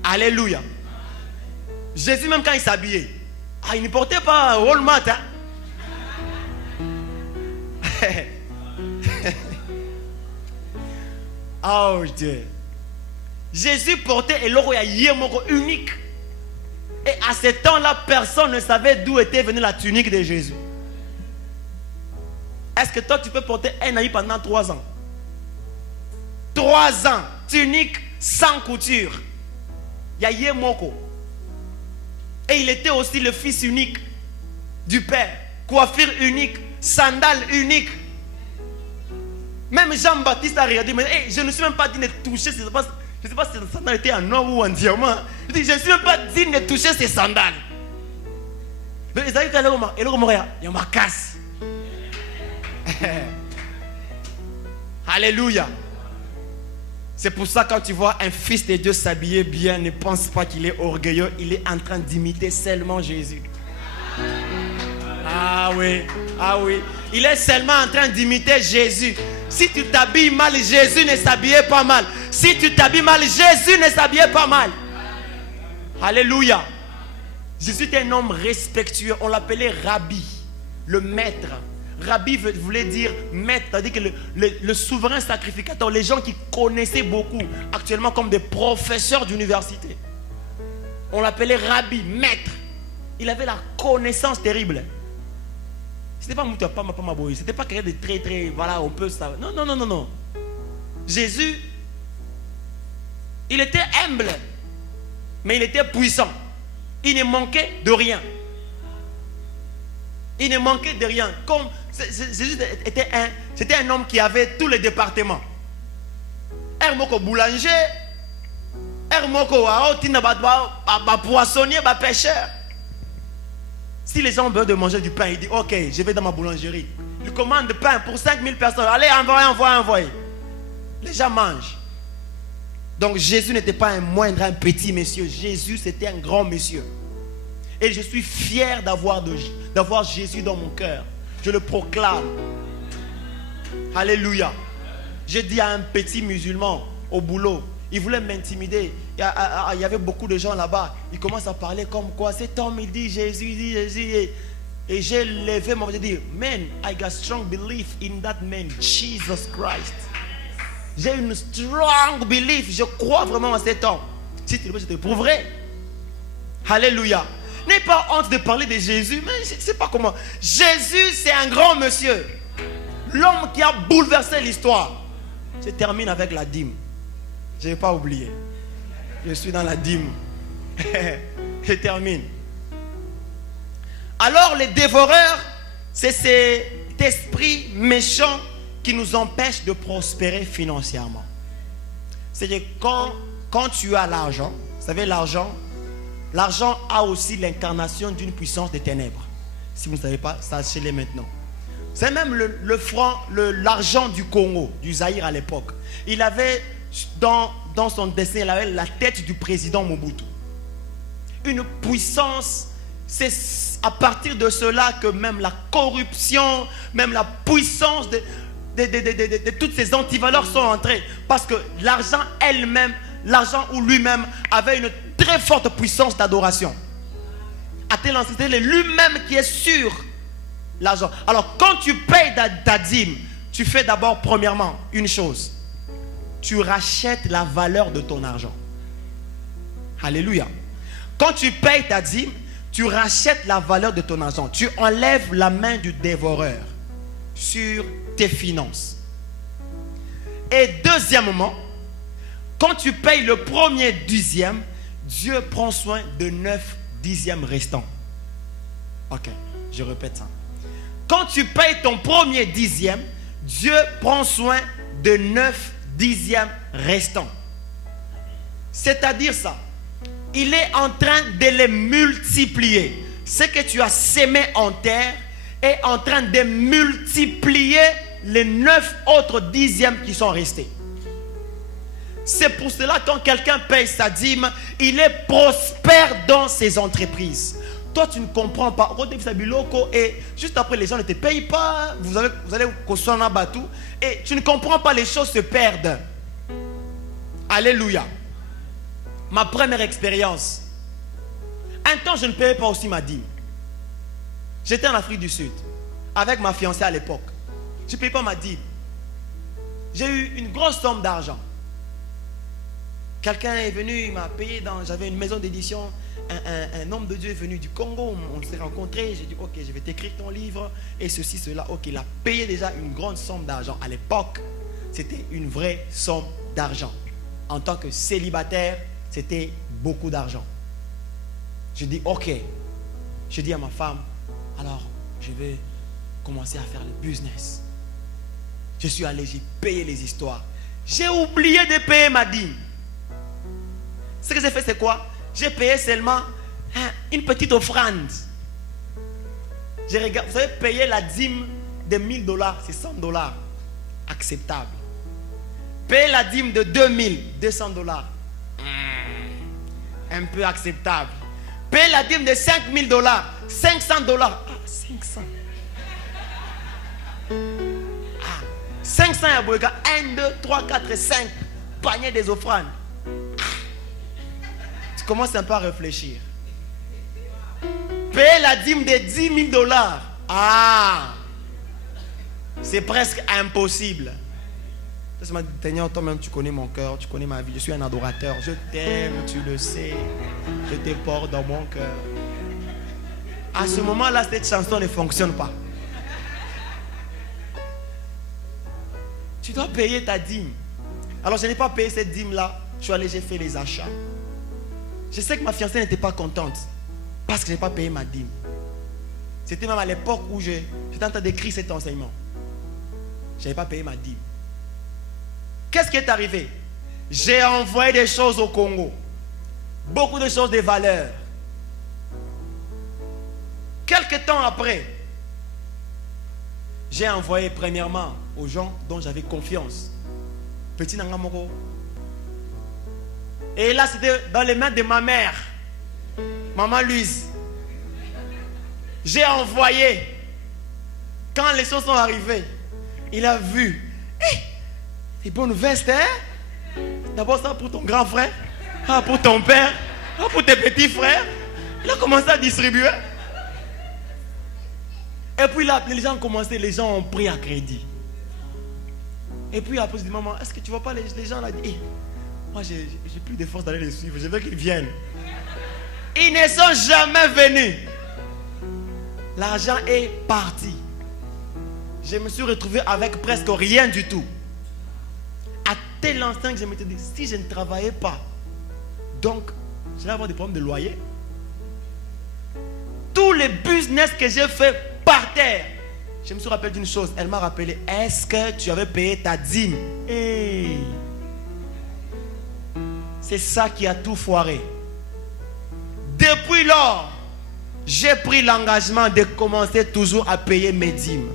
Alléluia. Jésus, même quand il s'habillait, il ne portait pas Walmart. Oh Dieu. Jésus portait l'eau unique. Et à ce temps-là, personne ne savait d'où était venue la tunique de Jésus. Est-ce que toi, tu peux porter un habit pendant 3 ans? 3 ans, tunique sans couture. Yaye Moko. Et il était aussi le fils unique du Père. Coiffure unique, sandales uniques. Même Jean-Baptiste a regardé, mais je ne suis même pas digne de toucher ces sandales. Je ne sais pas si ces sandales étaient en or ou en diamant. Je dis, je ne suis même pas digne de toucher ces sandales. Mais ils ont dit il y a ma casse. Alléluia. C'est pour ça quand tu vois un fils de Dieu s'habiller bien, ne pense pas qu'il est orgueilleux. Il est en train d'imiter seulement Jésus. Ah oui, ah oui. Il est seulement en train d'imiter Jésus. Si tu t'habilles mal, Jésus ne s'habillait pas mal. Si tu t'habilles mal, Jésus ne s'habillait pas mal. Alléluia. Jésus était un homme respectueux. On l'appelait Rabbi, le maître. Rabbi voulait dire maître, c'est-à-dire que le souverain sacrificateur, les gens qui connaissaient beaucoup, actuellement comme des professeurs d'université. On l'appelait Rabbi, maître. Il avait la connaissance terrible. C'était pas Mouta, pas Maboy. C'était pas quelqu'un de très, voilà, on peut ça. Non, non, non, non, non. Jésus, il était humble, mais il était puissant. Il ne manquait de rien. Il ne manquait de rien. Comme Jésus c'était un homme qui avait tous les départements. Hermoko boulanger, Hermoko poissonnier, pêcheur. Si les gens ont besoin de manger du pain, il dit ok, je vais dans ma boulangerie. Il commande du pain pour 5000 personnes. Allez, envoyez. Les gens mangent. Donc Jésus n'était pas un moindre, un petit monsieur. Jésus, c'était un grand monsieur. Et je suis fier d'avoir Jésus dans mon cœur. Je le proclame. Alléluia. J'ai dit à un petit musulman au boulot, il voulait m'intimider. Il y avait beaucoup de gens là-bas. Il commence à parler comme quoi. Cet homme, il dit Jésus, il dit Jésus. Et j'ai levé mon voix et dit, man, I got strong belief in that man, Jesus Christ. J'ai une strong belief. Je crois vraiment en cet homme. Si tu le veux, je te prouverai. Alléluia. N'aie pas honte de parler de Jésus, mais je ne sais pas comment. Jésus, c'est un grand monsieur. L'homme qui a bouleversé l'histoire. Je termine avec la dîme. Je n'ai pas oublié. Je suis dans la dîme. Je termine. Alors les dévoreurs, c'est cet esprit méchant qui nous empêche de prospérer financièrement. C'est que quand tu as l'argent, vous savez l'argent a aussi l'incarnation d'une puissance des ténèbres. Si vous ne savez pas, sachez-le maintenant. C'est même l'argent du Congo, du Zaïre à l'époque. Il avait dans son dessin, il avait la tête du président Mobutu. Une puissance, c'est à partir de cela que même la corruption, même la puissance de toutes ces antivaleurs sont entrées. Parce que l'argent l'argent ou lui-même avait une très forte puissance d'adoration. À tel instant, c'est lui-même qui est sur l'argent. Alors quand tu payes ta dîme, tu fais d'abord premièrement une chose. Tu rachètes la valeur de ton argent. Alléluia. Quand tu payes ta dîme, tu rachètes la valeur de ton argent. Tu enlèves la main du dévoreur sur tes finances. Et deuxièmement, quand tu payes le premier dixième, Dieu prend soin de 9 dixièmes restants. Ok, je répète ça. Quand tu payes ton premier dixième, Dieu prend soin de 9 dixièmes restants. C'est-à-dire ça, il est en train de les multiplier. Ce que tu as sémé en terre est en train de multiplier les 9 autres dixièmes qui sont restés. C'est pour cela quand quelqu'un paye sa dîme, il est prospère dans ses entreprises. Toi, tu ne comprends pas. Et juste après, les gens ne te payent pas. Vous allez construire un bateau. Et tu ne comprends pas, les choses se perdent. Alléluia. Ma première expérience. Un temps, je ne payais pas aussi ma dîme. J'étais en Afrique du Sud. Avec ma fiancée à l'époque. Je ne payais pas ma dîme. J'ai eu une grosse somme d'argent. Quelqu'un est venu, il m'a payé j'avais une maison d'édition. Un homme de Dieu est venu du Congo, on s'est rencontrés, j'ai dit ok, je vais t'écrire ton livre et ceci, cela. Ok, il a payé déjà une grande somme d'argent. À l'époque, c'était une vraie somme d'argent. En tant que célibataire, c'était beaucoup d'argent. Je dis ok, je dis à ma femme, alors je vais commencer à faire le business. Je suis allé, j'ai payé les histoires. J'ai oublié de payer ma dîme. Ce que j'ai fait, c'est quoi? J'ai payé seulement une petite offrande. Vous savez, payer la dîme de $1000, c'est $100. Acceptable. Payer la dîme de $2200. Un peu acceptable. Payer la dîme de $5000. $500. Ah, 500. 500 Yaboïka. 1, 2, 3, 4, 5. Panier des offrandes. Tu commences un peu à réfléchir. Payer la dîme de $10 000. Ah, c'est presque impossible. Seigneur, toi-même tu connais mon cœur, tu connais ma vie, je suis un adorateur, je t'aime, tu le sais, je te porte dans mon cœur. À ce moment-là, cette chanson ne fonctionne pas. Tu dois payer ta dîme. Alors je n'ai pas payé cette dîme-là, je suis allé, j'ai fait les achats. Je sais que ma fiancée n'était pas contente parce que je n'ai pas payé ma dîme. C'était même à l'époque où j'étais en train d'écrire cet enseignement. Je n'avais pas payé ma dîme. Qu'est-ce qui est arrivé? J'ai envoyé des choses au Congo. Beaucoup de choses de valeur. Quelque temps après, j'ai envoyé premièrement aux gens dont j'avais confiance. Petit Nangamoko. Et là, c'était dans les mains de ma mère, Maman Louise. J'ai envoyé. Quand les choses sont arrivées, il a vu. C'est bonne veste, hein? D'abord ça pour ton grand frère, pour ton père, pour tes petits frères. Il a commencé à distribuer. Et puis là, les gens ont commencé, les gens ont pris à crédit. Et puis après, je dis, maman, est-ce que tu vois pas les gens là? Moi, j'ai plus de force d'aller les suivre. Je veux qu'ils viennent. Ils ne sont jamais venus. L'argent est parti. Je me suis retrouvé avec presque rien du tout. À tel instant que je m'étais dit, si je ne travaillais pas, donc, je vais avoir des problèmes de loyer. Tous les business que j'ai fait par terre. Je me suis rappelé d'une chose. Elle m'a rappelé, est-ce que tu avais payé ta dîme? Hey. C'est ça qui a tout foiré. Depuis lors, j'ai pris l'engagement de commencer toujours à payer mes dîmes.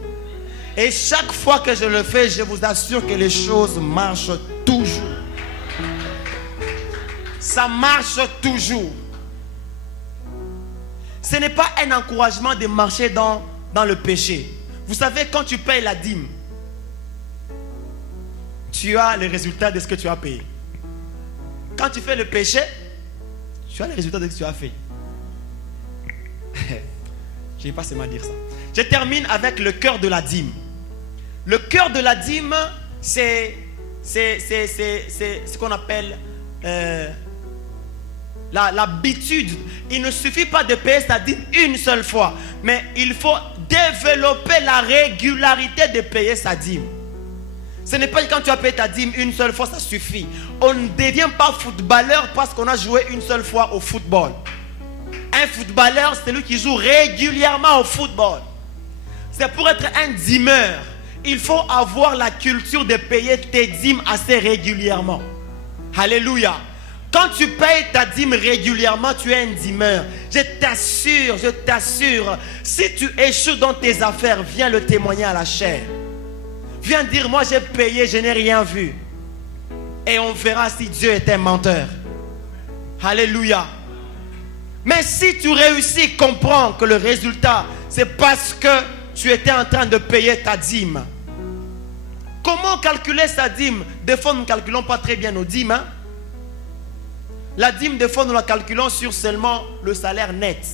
Et chaque fois que je le fais, je vous assure que les choses marchent toujours. Ça marche toujours. Ce n'est pas un encouragement de marcher dans le péché. Vous savez, quand tu payes la dîme, tu as le résultat de ce que tu as payé. Quand tu fais le péché, tu as le résultat de ce que tu as fait. Je n'ai pas seulement à dire ça. Je termine avec le cœur de la dîme. Le cœur de la dîme, c'est ce qu'on appelle l'habitude. Il ne suffit pas de payer sa dîme une seule fois, mais il faut développer la régularité de payer sa dîme. Ce n'est pas quand tu as payé ta dîme une seule fois, ça suffit. On ne devient pas footballeur parce qu'on a joué une seule fois au football. Un footballeur, c'est lui qui joue régulièrement au football. C'est pour être un dîmeur. Il faut avoir la culture de payer tes dîmes assez régulièrement. Alléluia. Quand tu payes ta dîme régulièrement, tu es un dîmeur. Je t'assure, si tu échoues dans tes affaires, viens le témoigner à la chair. Viens dire, moi j'ai payé, je n'ai rien vu. Et on verra si Dieu est un menteur. Alléluia. Mais si tu réussis, comprends que le résultat, c'est parce que tu étais en train de payer ta dîme. Comment calculer sa dîme? Des fois, nous ne calculons pas très bien nos dîmes. Hein? La dîme, des fois, nous la calculons sur seulement le salaire net.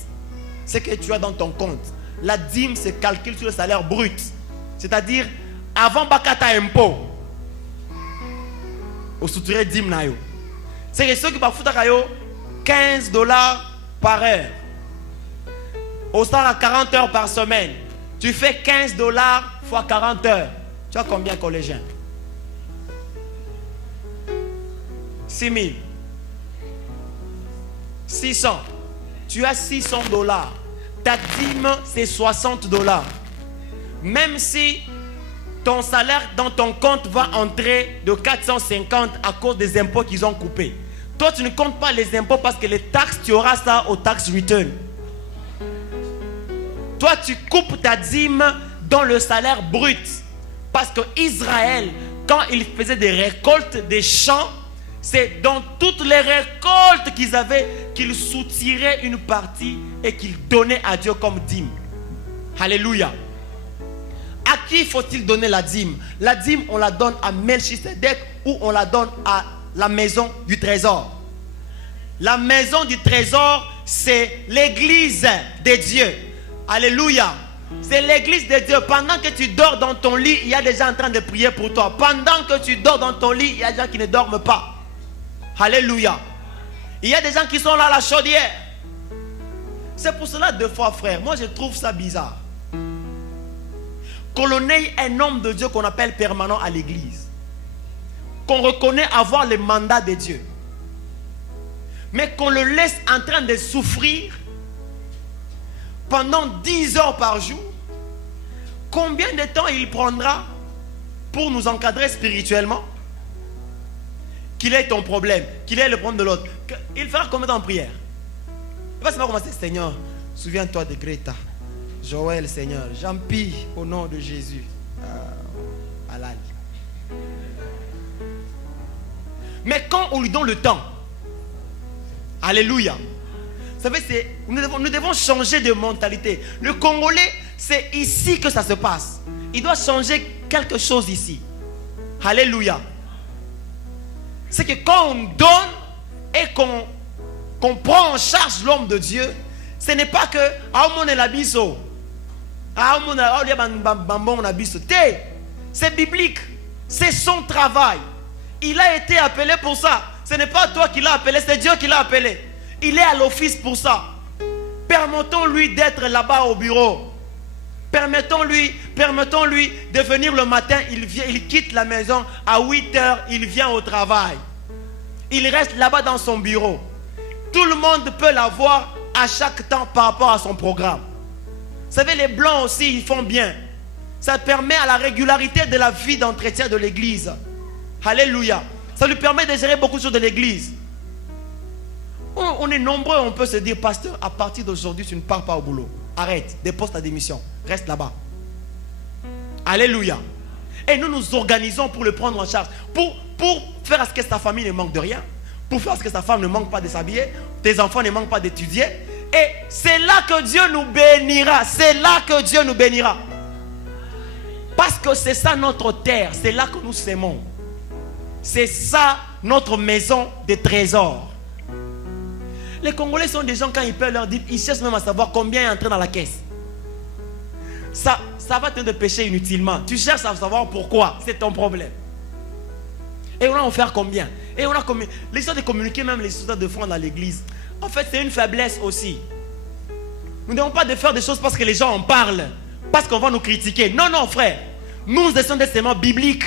Ce que tu as dans ton compte. La dîme se calcule sur le salaire brut. C'est-à-dire, avant bakata impôt. Au soutiré dîme na yo. C'est que ceux qui parfois $15 par heure. Au salaire à 40 heures par semaine. Tu fais $15 fois 40 heures. Tu as combien, collégien? 6 000. 600. Tu as $600. Ta dîme, c'est $60. Même si ton salaire dans ton compte va entrer de 450 à cause des impôts qu'ils ont coupés. Toi, tu ne comptes pas les impôts parce que les taxes, tu auras ça au tax return. Toi, tu coupes ta dîme dans le salaire brut. Parce que Israël, quand il faisait des récoltes des champs, c'est dans toutes les récoltes qu'ils avaient qu'ils soutiraient une partie et qu'ils donnaient à Dieu comme dîme. Alléluia. À qui faut-il donner la dîme? La dîme, on la donne à Melchisedec ou on la donne à la maison du trésor. La maison du trésor, c'est l'église de Dieu. Alléluia. C'est l'église de Dieu. Pendant que tu dors dans ton lit, il y a des gens en train de prier pour toi. Pendant que tu dors dans ton lit, il y a des gens qui ne dorment pas. Alléluia. Il y a des gens qui sont là à la chaudière. C'est pour cela, deux fois, frère, moi je trouve ça bizarre. Qu'on ait un homme de Dieu qu'on appelle permanent à l'église. Qu'on reconnaît avoir le mandat de Dieu. Mais qu'on le laisse en train de souffrir pendant 10 heures par jour. Combien de temps il prendra pour nous encadrer spirituellement? Qu'il ait ton problème, qu'il ait le problème de l'autre. Il fera combien de temps en prière? Il va se faire commencer. Seigneur, souviens-toi de Greta, Joël, Seigneur, Jean-Pi, au nom de Jésus. Halal. Mais quand on lui donne le temps, alléluia. Vous savez, nous devons changer de mentalité. Le Congolais, c'est ici que ça se passe. Il doit changer quelque chose ici. Alléluia. C'est que quand on donne et qu'on prend en charge l'homme de Dieu, ce n'est pas que c'est biblique. C'est son travail. Il a été appelé pour ça. Ce n'est pas toi qui l'as appelé, c'est Dieu qui l'a appelé. Il est à l'office pour ça. Permettons-lui d'être là-bas au bureau. Permettons-lui de venir le matin. Il quitte la maison à 8 heures. Il vient au travail. Il reste là-bas dans son bureau. Tout le monde peut l'avoir à chaque temps par rapport à son programme. Vous savez, les blancs aussi, ils font bien. Ça permet à la régularité de la vie d'entretien de l'église. Alléluia. Ça lui permet de gérer beaucoup de choses de l'église. On est nombreux, on peut se dire, pasteur, à partir d'aujourd'hui, tu ne pars pas au boulot. Arrête, dépose ta démission. Reste là-bas. Alléluia. Et nous nous organisons pour le prendre en charge. Pour faire à ce que ta famille ne manque de rien. Pour faire à ce que ta femme ne manque pas de s'habiller. Tes enfants ne manquent pas d'étudier. Et c'est là que Dieu nous bénira. C'est là que Dieu nous bénira. Parce que c'est ça notre terre. C'est là que nous s'aimons. C'est ça notre maison de trésor. Les Congolais sont des gens, quand ils peuvent leur dire, ils cherchent même à savoir combien est entré dans la caisse. Ça va te de pécher inutilement. Tu cherches à savoir pourquoi. C'est ton problème. Et on va en faire combien? Et on a combien? L'histoire de communiquer même les histoires de fonds dans l'église. En fait, c'est une faiblesse aussi. Nous ne devons pas de faire des choses parce que les gens en parlent. Parce qu'on va nous critiquer. Non, non, frère. Nous sommes des éléments bibliques.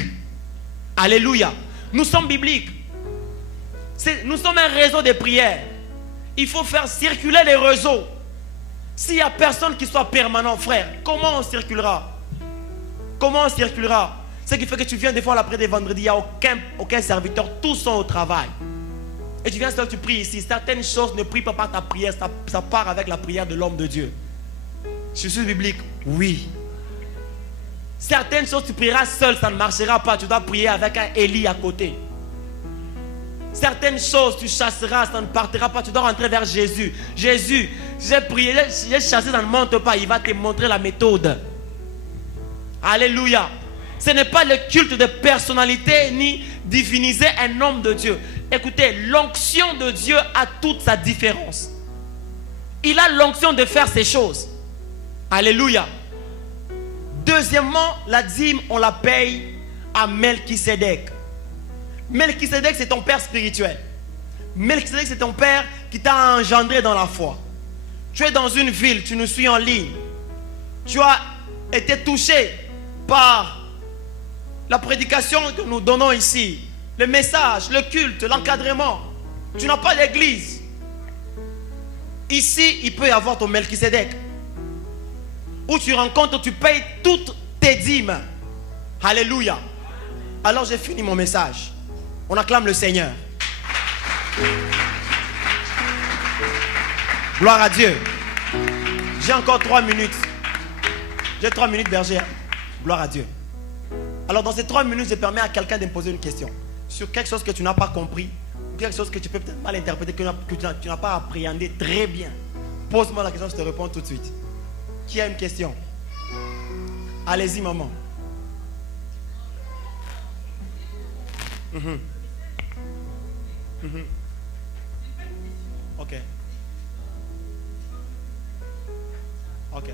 Alléluia. Nous sommes bibliques. Nous sommes un réseau de prières. Il faut faire circuler les réseaux. S'il n'y a personne qui soit permanent, frère, comment on circulera? Comment on circulera? Ce qui fait que tu viens des fois l'après des vendredis, il n'y a aucun serviteur, tous sont au travail. Et tu viens seul, tu pries ici. Certaines choses ne prient pas par ta prière, ça part avec la prière de l'homme de Dieu. Je suis biblique, oui. Certaines choses tu prieras seul, ça ne marchera pas. Tu dois prier avec un Élie à côté. Certaines choses tu chasseras, ça ne partira pas. Tu dois rentrer vers Jésus. Jésus, j'ai prié, j'ai chassé, ça ne monte pas. Il va te montrer la méthode. Alléluia. Ce n'est pas le culte de personnalité ni diviniser un homme de Dieu. Écoutez, l'onction de Dieu a toute sa différence. Il a l'onction de faire ces choses. Alléluia. Deuxièmement, la dîme, on la paye à Melchisédek. Melchisédek, c'est ton père spirituel. Melchisédek, c'est ton père qui t'a engendré dans la foi. Tu es dans une ville, tu nous suis en ligne. Tu as été touché par la prédication que nous donnons ici, le message, le culte, l'encadrement. Tu n'as pas d'église. Ici, il peut y avoir ton Melchisédek. Où tu rencontres, tu payes toutes tes dîmes. Alléluia. Alors j'ai fini mon message. On acclame le Seigneur. Gloire à Dieu. J'ai encore 3 minutes. J'ai 3 minutes, berger. Gloire à Dieu. Alors dans ces 3 minutes, je permets à quelqu'un de me poser une question sur quelque chose que tu n'as pas compris, ou quelque chose que tu peux peut-être mal interpréter, que tu n'as pas appréhendé très bien. Pose-moi la question, je te réponds tout de suite. Qui a une question? Allez-y, maman. Ok. Ok.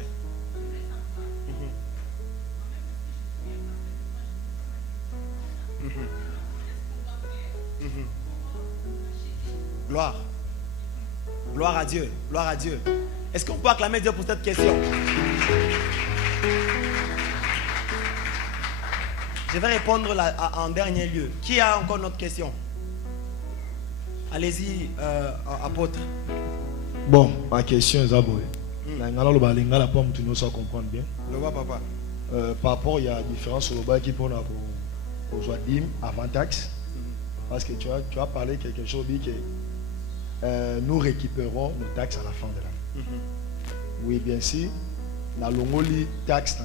Gloire. Gloire à Dieu. Gloire à Dieu. Est-ce qu'on peut acclamer Dieu pour cette question? Je vais répondre en dernier lieu. Qui a encore une autre question? Allez-y, apôtre. Bon, ma question est d'abord. La pomme, tu nous comprendre bien. Le vois, papa. Par rapport, il y a une différence sur le bas qui pour dîme avant taxe. Parce que tu as parlé quelque chose que nous récupérons nos taxes à la fin de l'année. Oui, bien sûr, la longoli taxe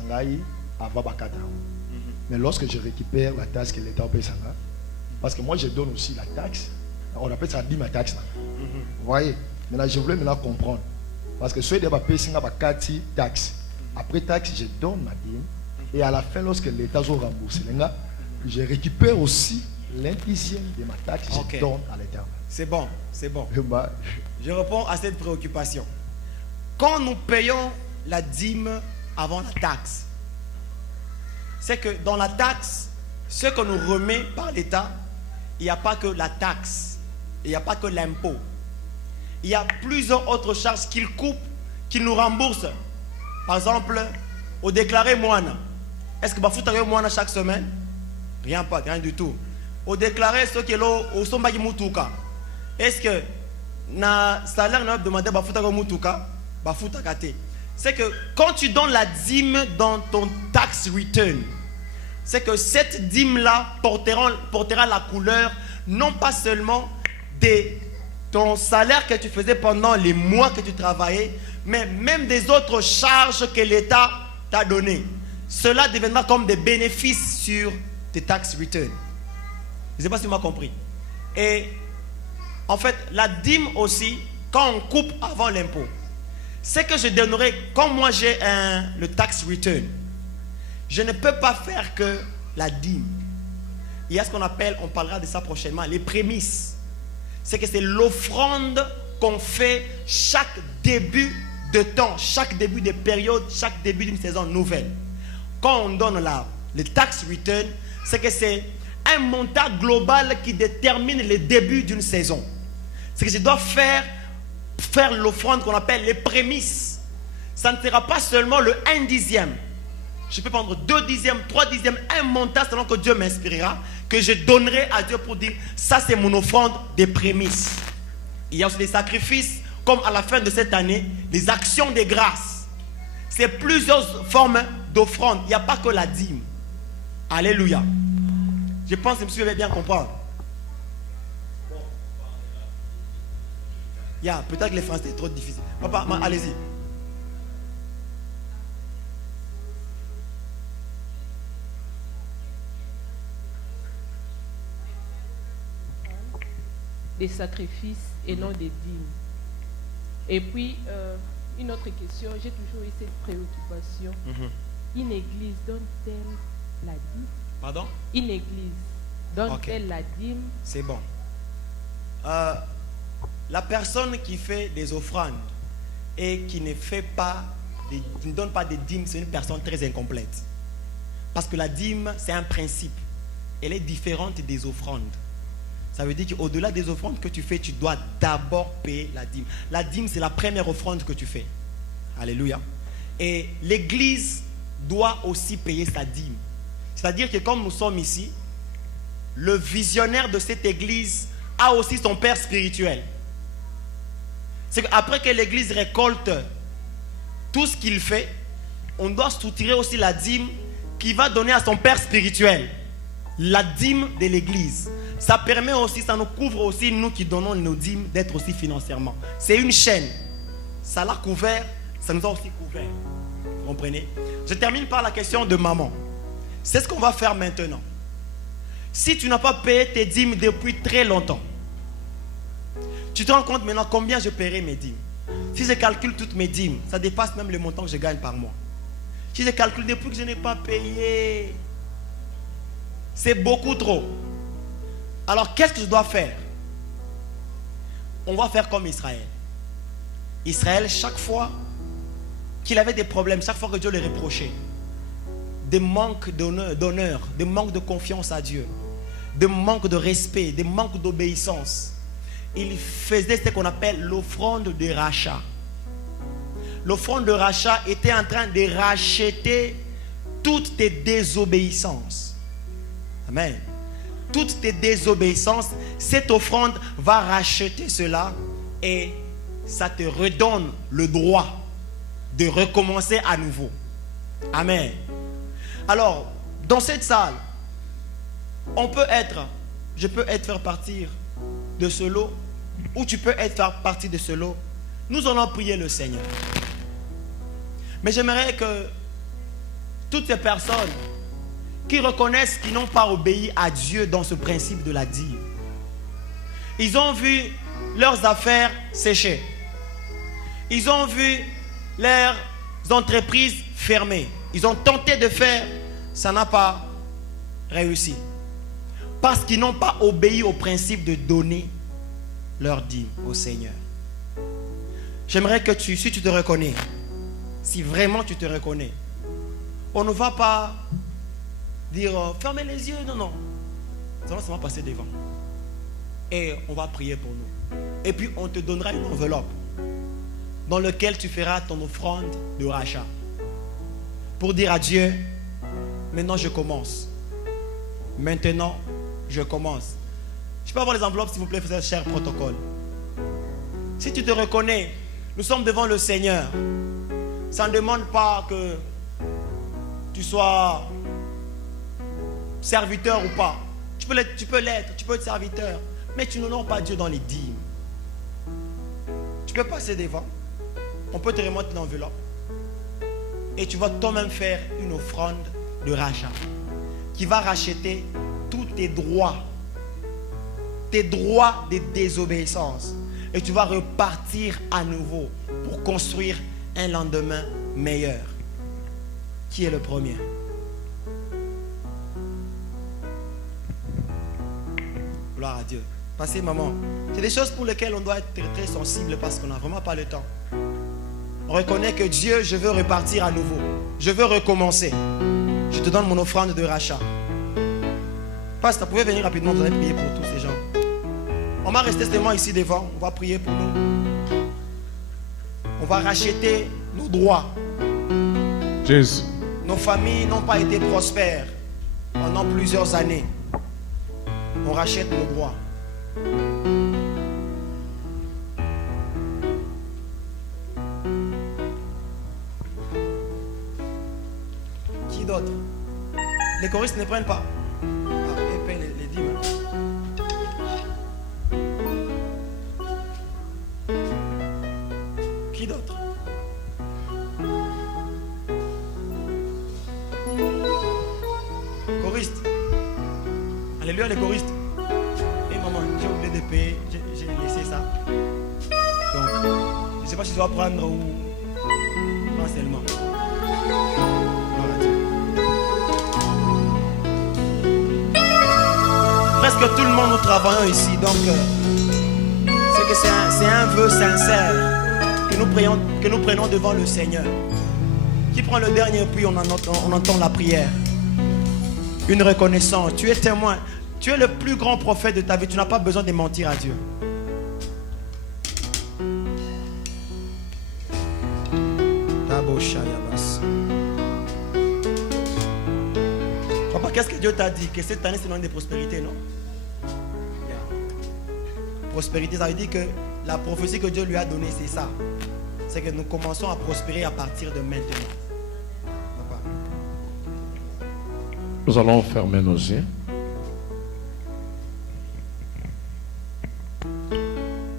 avant Bakata. Mais lorsque je récupère la taxe que l'État paye, parce que moi je donne aussi la taxe, on appelle ça dîme à taxe. Vous voyez? Maintenant, je voulais maintenant comprendre. Parce que ceux qui payent taxe, après taxe, je donne ma dîme. Et à la fin, lorsque l'État a remboursé, je récupère aussi l'indicième de ma taxe, je donne à l'État. C'est bon, c'est bon. Je réponds à cette préoccupation. Quand nous payons la dîme avant la taxe, c'est que dans la taxe, ce que nous remet par l'État, il n'y a pas que la taxe, il n'y a pas que l'impôt. Il y a plusieurs autres charges qu'il coupe, qu'il nous rembourse. Par exemple, au déclaré moine. Est-ce que vous avez moine chaque semaine? Rien du tout. Au déclaré ce qui est là, au sombagi mutuka. Est-ce que na salaire n'a demandé bafuta ko mutuka, bafuta kate. C'est que quand tu donnes la dîme dans ton tax return, c'est que cette dîme-là portera la couleur non pas seulement de ton salaire que tu faisais pendant les mois que tu travaillais, mais même des autres charges que l'État t'a données. Cela deviendra comme des bénéfices sur tes tax returns. Je ne sais pas si tu m'as compris. Et en fait, la dîme aussi, quand on coupe avant l'impôt, c'est que je donnerai, comme moi j'ai le tax return, je ne peux pas faire que la dîme. Il y a ce qu'on appelle, on parlera de ça prochainement, les prémices. C'est que c'est l'offrande qu'on fait chaque début de temps, chaque début de période, chaque début d'une saison nouvelle. Quand on donne le tax return, c'est que c'est un montant global qui détermine le début d'une saison. C'est que je dois faire l'offrande qu'on appelle les prémices. Ça ne sera pas seulement le 1/10. Je peux prendre 2/10, 3/10, un montant selon que Dieu m'inspirera, que je donnerai à Dieu pour dire, ça c'est mon offrande des prémices. Il y a aussi des sacrifices comme à la fin de cette année, les actions de grâce. C'est plusieurs formes d'offrande. Il n'y a pas que la dîme. Alléluia. Je pense que monsieur va bien comprendre. Peut-être que les français c'est trop difficile. Papa, allez-y. Des sacrifices et non des dîmes. Et puis, une autre question, j'ai toujours eu cette préoccupation. Une église donne-t-elle la dîme? Pardon? Une église donne-t-elle la dîme? C'est bon. La personne qui fait des offrandes et qui ne donne pas des dîmes, c'est une personne très incomplète. Parce que la dîme, c'est un principe. Elle est différente des offrandes. Ça veut dire qu'au-delà des offrandes que tu fais, tu dois d'abord payer la dîme. La dîme, c'est la première offrande que tu fais. Alléluia. Et l'église doit aussi payer sa dîme. C'est-à-dire que comme nous sommes ici, le visionnaire de cette église a aussi son père spirituel. C'est qu'après que l'église récolte tout ce qu'il fait, on doit soutirer aussi la dîme qu'il va donner à son père spirituel. La dîme de l'église. Ça permet aussi, ça nous couvre aussi, nous qui donnons nos dîmes, d'être aussi financièrement. C'est une chaîne. Ça l'a couvert, ça nous a aussi couvert. Vous comprenez? Je termine par la question de maman. C'est ce qu'on va faire maintenant. Si tu n'as pas payé tes dîmes depuis très longtemps, tu te rends compte maintenant combien je paierai mes dîmes. Si je calcule toutes mes dîmes, ça dépasse même le montant que je gagne par mois. Si je calcule depuis que je n'ai pas payé, c'est beaucoup trop. Alors qu'est-ce que je dois faire? On va faire comme Israël. Israël, chaque fois qu'il avait des problèmes, chaque fois que Dieu le reprochait, des manques d'honneur, des manques de confiance à Dieu, des manques de respect, des manques d'obéissance, il faisait ce qu'on appelle l'offrande de rachat. L'offrande de rachat était en train de racheter toutes tes désobéissances. Amen. Toutes tes désobéissances, cette offrande va racheter cela et ça te redonne le droit de recommencer à nouveau. Amen. Alors, dans cette salle, je peux être faire partir de ce lot, ou tu peux être faire partie de ce lot. Nous allons prier le Seigneur. Mais j'aimerais que toutes ces personnes qui reconnaissent qu'ils n'ont pas obéi à Dieu dans ce principe de la dîme, ils ont vu leurs affaires sécher. Ils ont vu leurs entreprises fermées. Ils ont tenté de faire, ça n'a pas réussi. Parce qu'ils n'ont pas obéi au principe de donner leur dîme au Seigneur. J'aimerais que si tu te reconnais, si vraiment tu te reconnais, on ne va pas dire fermez les yeux, non. Ça va passer devant. Et on va prier pour nous. Et puis on te donnera une enveloppe dans laquelle tu feras ton offrande de rachat. Pour dire à Dieu, maintenant je commence. Maintenant je commence. Je peux avoir les enveloppes s'il vous plaît, faisez cher protocole. Si tu te reconnais, nous sommes devant le Seigneur. Ça ne demande pas que tu sois serviteur ou pas. Tu peux l'être, tu peux être serviteur. Mais tu n'honores pas Dieu dans les dîmes. Tu peux passer devant. On peut te remonter l'enveloppe. Et tu vas toi-même faire une offrande de rachat qui va racheter tous tes droits de désobéissance. Et tu vas repartir à nouveau pour construire un lendemain meilleur. Qui est le premier? Gloire à Dieu. Passez, maman. C'est des choses pour lesquelles on doit être très sensible parce qu'on n'a vraiment pas le temps. On reconnaît que Dieu, je veux repartir à nouveau. Je veux recommencer. Je te donne mon offrande de rachat. Pasteur, vous pouvez venir rapidement, vous allez prier pour tous ces gens. On va rester seulement ici devant. On va prier pour nous. On va racheter nos droits. Jésus. Nos familles n'ont pas été prospères pendant plusieurs années. On rachète nos droits. d'autre? Les choristes ne prennent pas. Ah, ils payent les dîmes. Qui d'autre? Choristes. Alléluia, les choristes. Et maman, j'ai oublié de payer, j'ai laissé ça. Donc, je ne sais pas si je dois prendre ou pas seulement. Gloire à Dieu. Presque tout le monde nous travaillons ici, donc c'est que c'est un vœu sincère que nous prenons devant le Seigneur. Qui prend le dernier puis on entend la prière. Une reconnaissance. Tu es témoin. Tu es le plus grand prophète de ta vie. Tu n'as pas besoin de mentir à Dieu. Papa, qu'est-ce que Dieu t'a dit? Que cette année c'est l'année de prospérité, non? Prospérité, ça veut dire que la prophétie que Dieu lui a donnée, c'est ça. C'est que nous commençons à prospérer à partir de maintenant. Papa. Nous allons fermer nos yeux.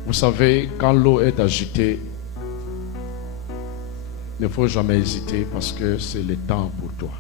Vous savez, quand l'eau est agitée, il ne faut jamais hésiter parce que c'est le temps pour toi.